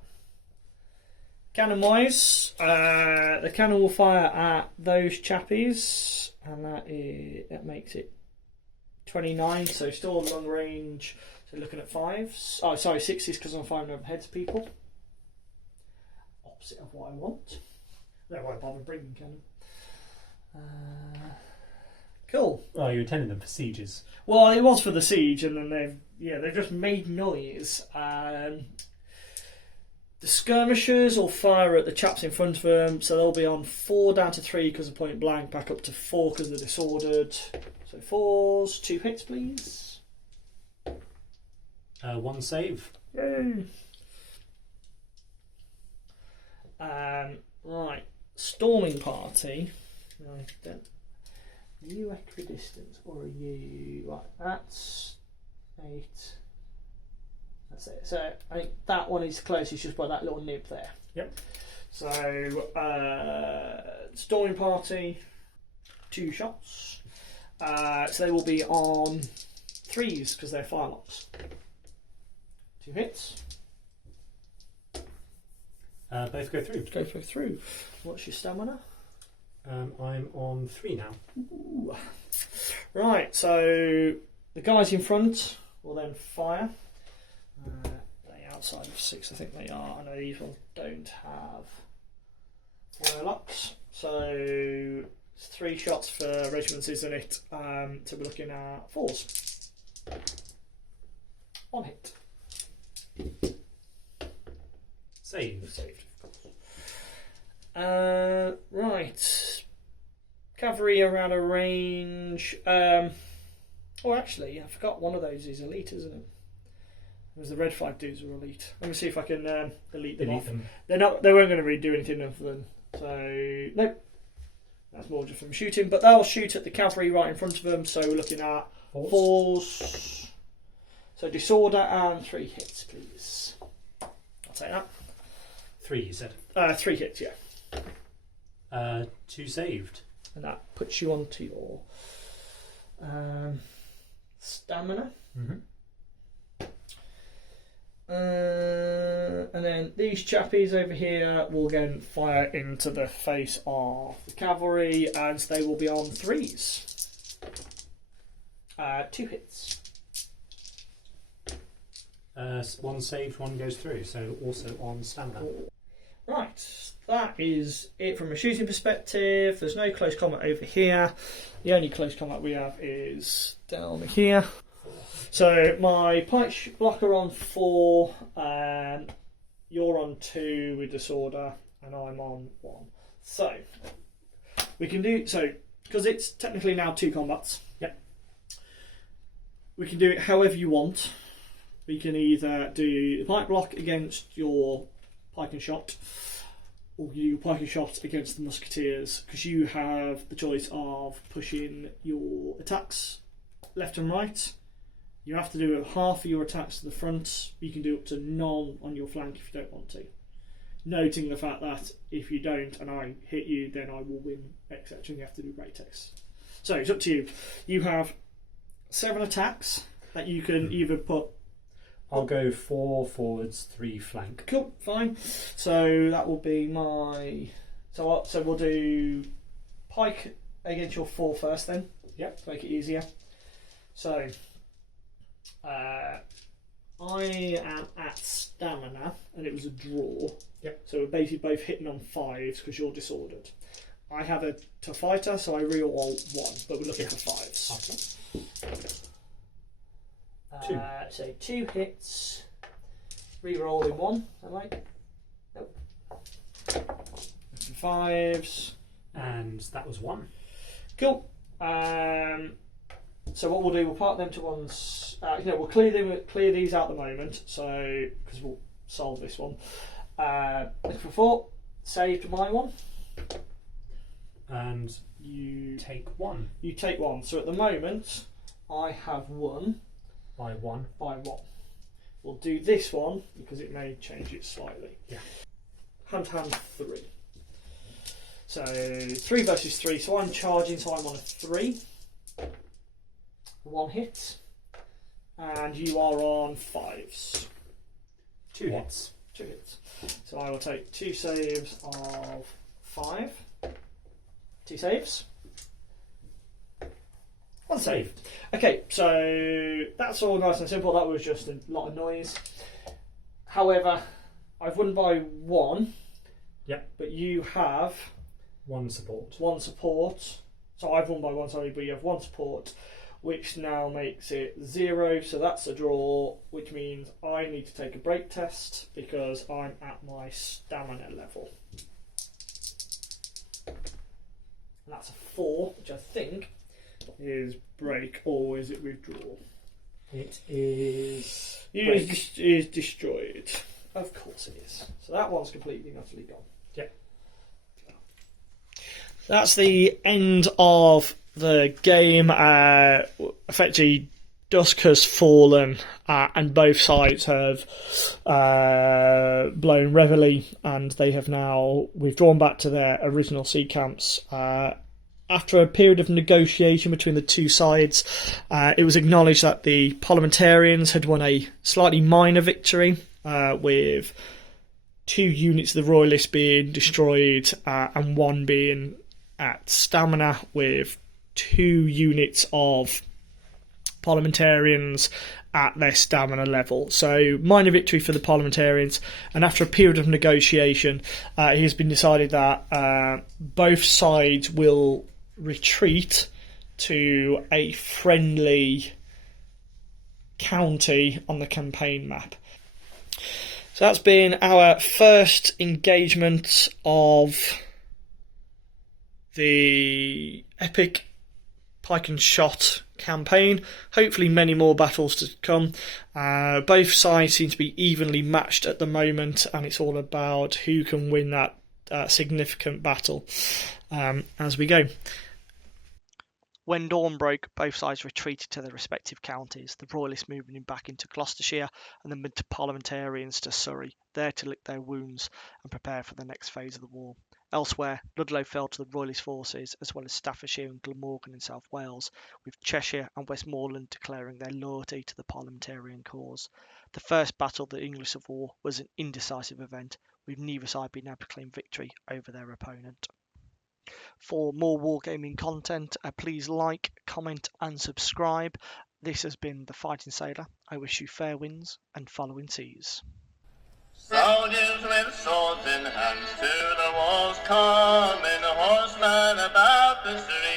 Cannon wise, the cannon will fire at those chappies, and that makes it 29. So still long range. So looking at 5s. Oh, sorry, 6s because I'm firing over heads of people. Opposite of what I want. I don't know why I bother bringing cannon. Cool. Oh, you intended them for sieges. Well, it was for the siege, and then they've just made noise. The skirmishers will fire at the chaps in front of them, so they'll be on 4 down to 3 because of point blank, back up to 4 because they're disordered. So 4s, 2 hits, please. 1 save. Yay. Right, storming party. Right, then. Are you equidistant or are you... Right, that's 8. That's it. So I think that one is closest just by that little nib there. Yep. So storming party, 2 shots. So they will be on 3s because they're firelocks. 2 hits. Both go through. Go through. What's your stamina? I'm on 3 now. Ooh. Right, so the guys in front will then fire. They outside of 6, I think they are. I know these ones don't have warlocks. So it's 3 shots for regiments, isn't it? So we're looking at 4s. 1 hit. Saved. Right. Cavalry are out of range. Actually, I forgot one of those is elite, isn't it? There's the red flag dudes are elite. Let me see if I can delete them off. They weren't going to really do anything of them. So nope. That's more just from shooting. But they'll shoot at the cavalry right in front of them. So we're looking at 4s. So disorder and 3 hits, please. I'll take that. 3, you said. 3 hits, yeah. 2 saved. And that puts you onto your stamina. And then these chappies over here will again fire into the face of the cavalry, as they will be on 3s. 2 hits. 1 saved, 1 goes through, so also on stamina. Right, that is it from a shooting perspective. There's no close combat over here. The only close combat we have is down here. So my pike blocker on 4, you're on 2 with disorder, and I'm on 1. So we can do because it's technically now 2 combats. Yep. We can do it however you want. We can either do the pike block against your Pike and Shotte, or you Pike and Shotte against the musketeers, because you have the choice of pushing your attacks left and right. You have to do half of your attacks to the front. You can do up to none on your flank if you don't want to. Noting the fact that if you don't and I hit you, then I will win, etc. And you have to do great attacks. So it's up to you. You have 7 attacks that you can either put. I'll go 4 forwards, 3 flank. Cool, fine. So that will be my. So we'll do pike against your 4 first then. Yep. To make it easier. So. I am at stamina, and it was a draw. Yep. So we're basically both hitting on 5s because you're disordered. I have a tough fighter, so I re-roll 1, but we're looking for 5s. Okay. 2. So 2 hits, re-rolling 1. Am I? Nope. 5s, and that was 1. Cool. So what we'll do, we'll park them to ones. We'll clear these out at the moment. So because we'll solve this one. Looking for 4. Saved my 1. And you take 1. You take 1. So at the moment, I have won by 1. By 1. We'll do this one because it may change it slightly. Yeah. Hand 3. So 3 versus 3. So I'm charging. So I'm on a 3. 1 hit, and you are on 5s. 2 hits. 2 hits. So I will take 2 saves of 5. 2 saves. 1 saved. Okay, so that's all nice and simple. That was just a lot of noise. However, I've won by 1. Yep. But you have 1 support. 1 support. So I've won by 1, sorry, but you have 1 support, which now makes it 0, so that's a draw, which means I need to take a break test because I'm at my stamina level. And that's a 4, which I think is break, or is it withdraw? It is. Is destroyed. Of course it is. So that one's completely and utterly gone. Yep. That's the end of the game. Effectively, dusk has fallen, and both sides have blown reveille, and they have now withdrawn back to their original sea camps. After a period of negotiation between the two sides, it was acknowledged that the Parliamentarians had won a slightly minor victory, with 2 units of the Royalists being destroyed and 1 being at stamina, with 2 units of Parliamentarians at their stamina level. So minor victory for the Parliamentarians, and after a period of negotiation, it has been decided that both sides will retreat to a friendly county on the campaign map. So that's been our first engagement of the epic Pike and Shotte campaign. Hopefully many more battles to come. Both sides seem to be evenly matched at the moment, and it's all about who can win that significant battle as we go. When dawn broke, both sides retreated to their respective counties, the Royalists moving back into Gloucestershire and the Parliamentarians to Surrey, there to lick their wounds and prepare for the next phase of the war. Elsewhere, Ludlow fell to the Royalist forces, as well as Staffordshire and Glamorgan in South Wales, with Cheshire and Westmoreland declaring their loyalty to the Parliamentarian cause. The first battle of the English Civil War was an indecisive event, with neither side being able to claim victory over their opponent. For more wargaming content, please like, comment and subscribe. This has been The Fighting Sailor. I wish you fair winds and following seas. Soldiers with swords in hands to the walls come, in horsemen about the street.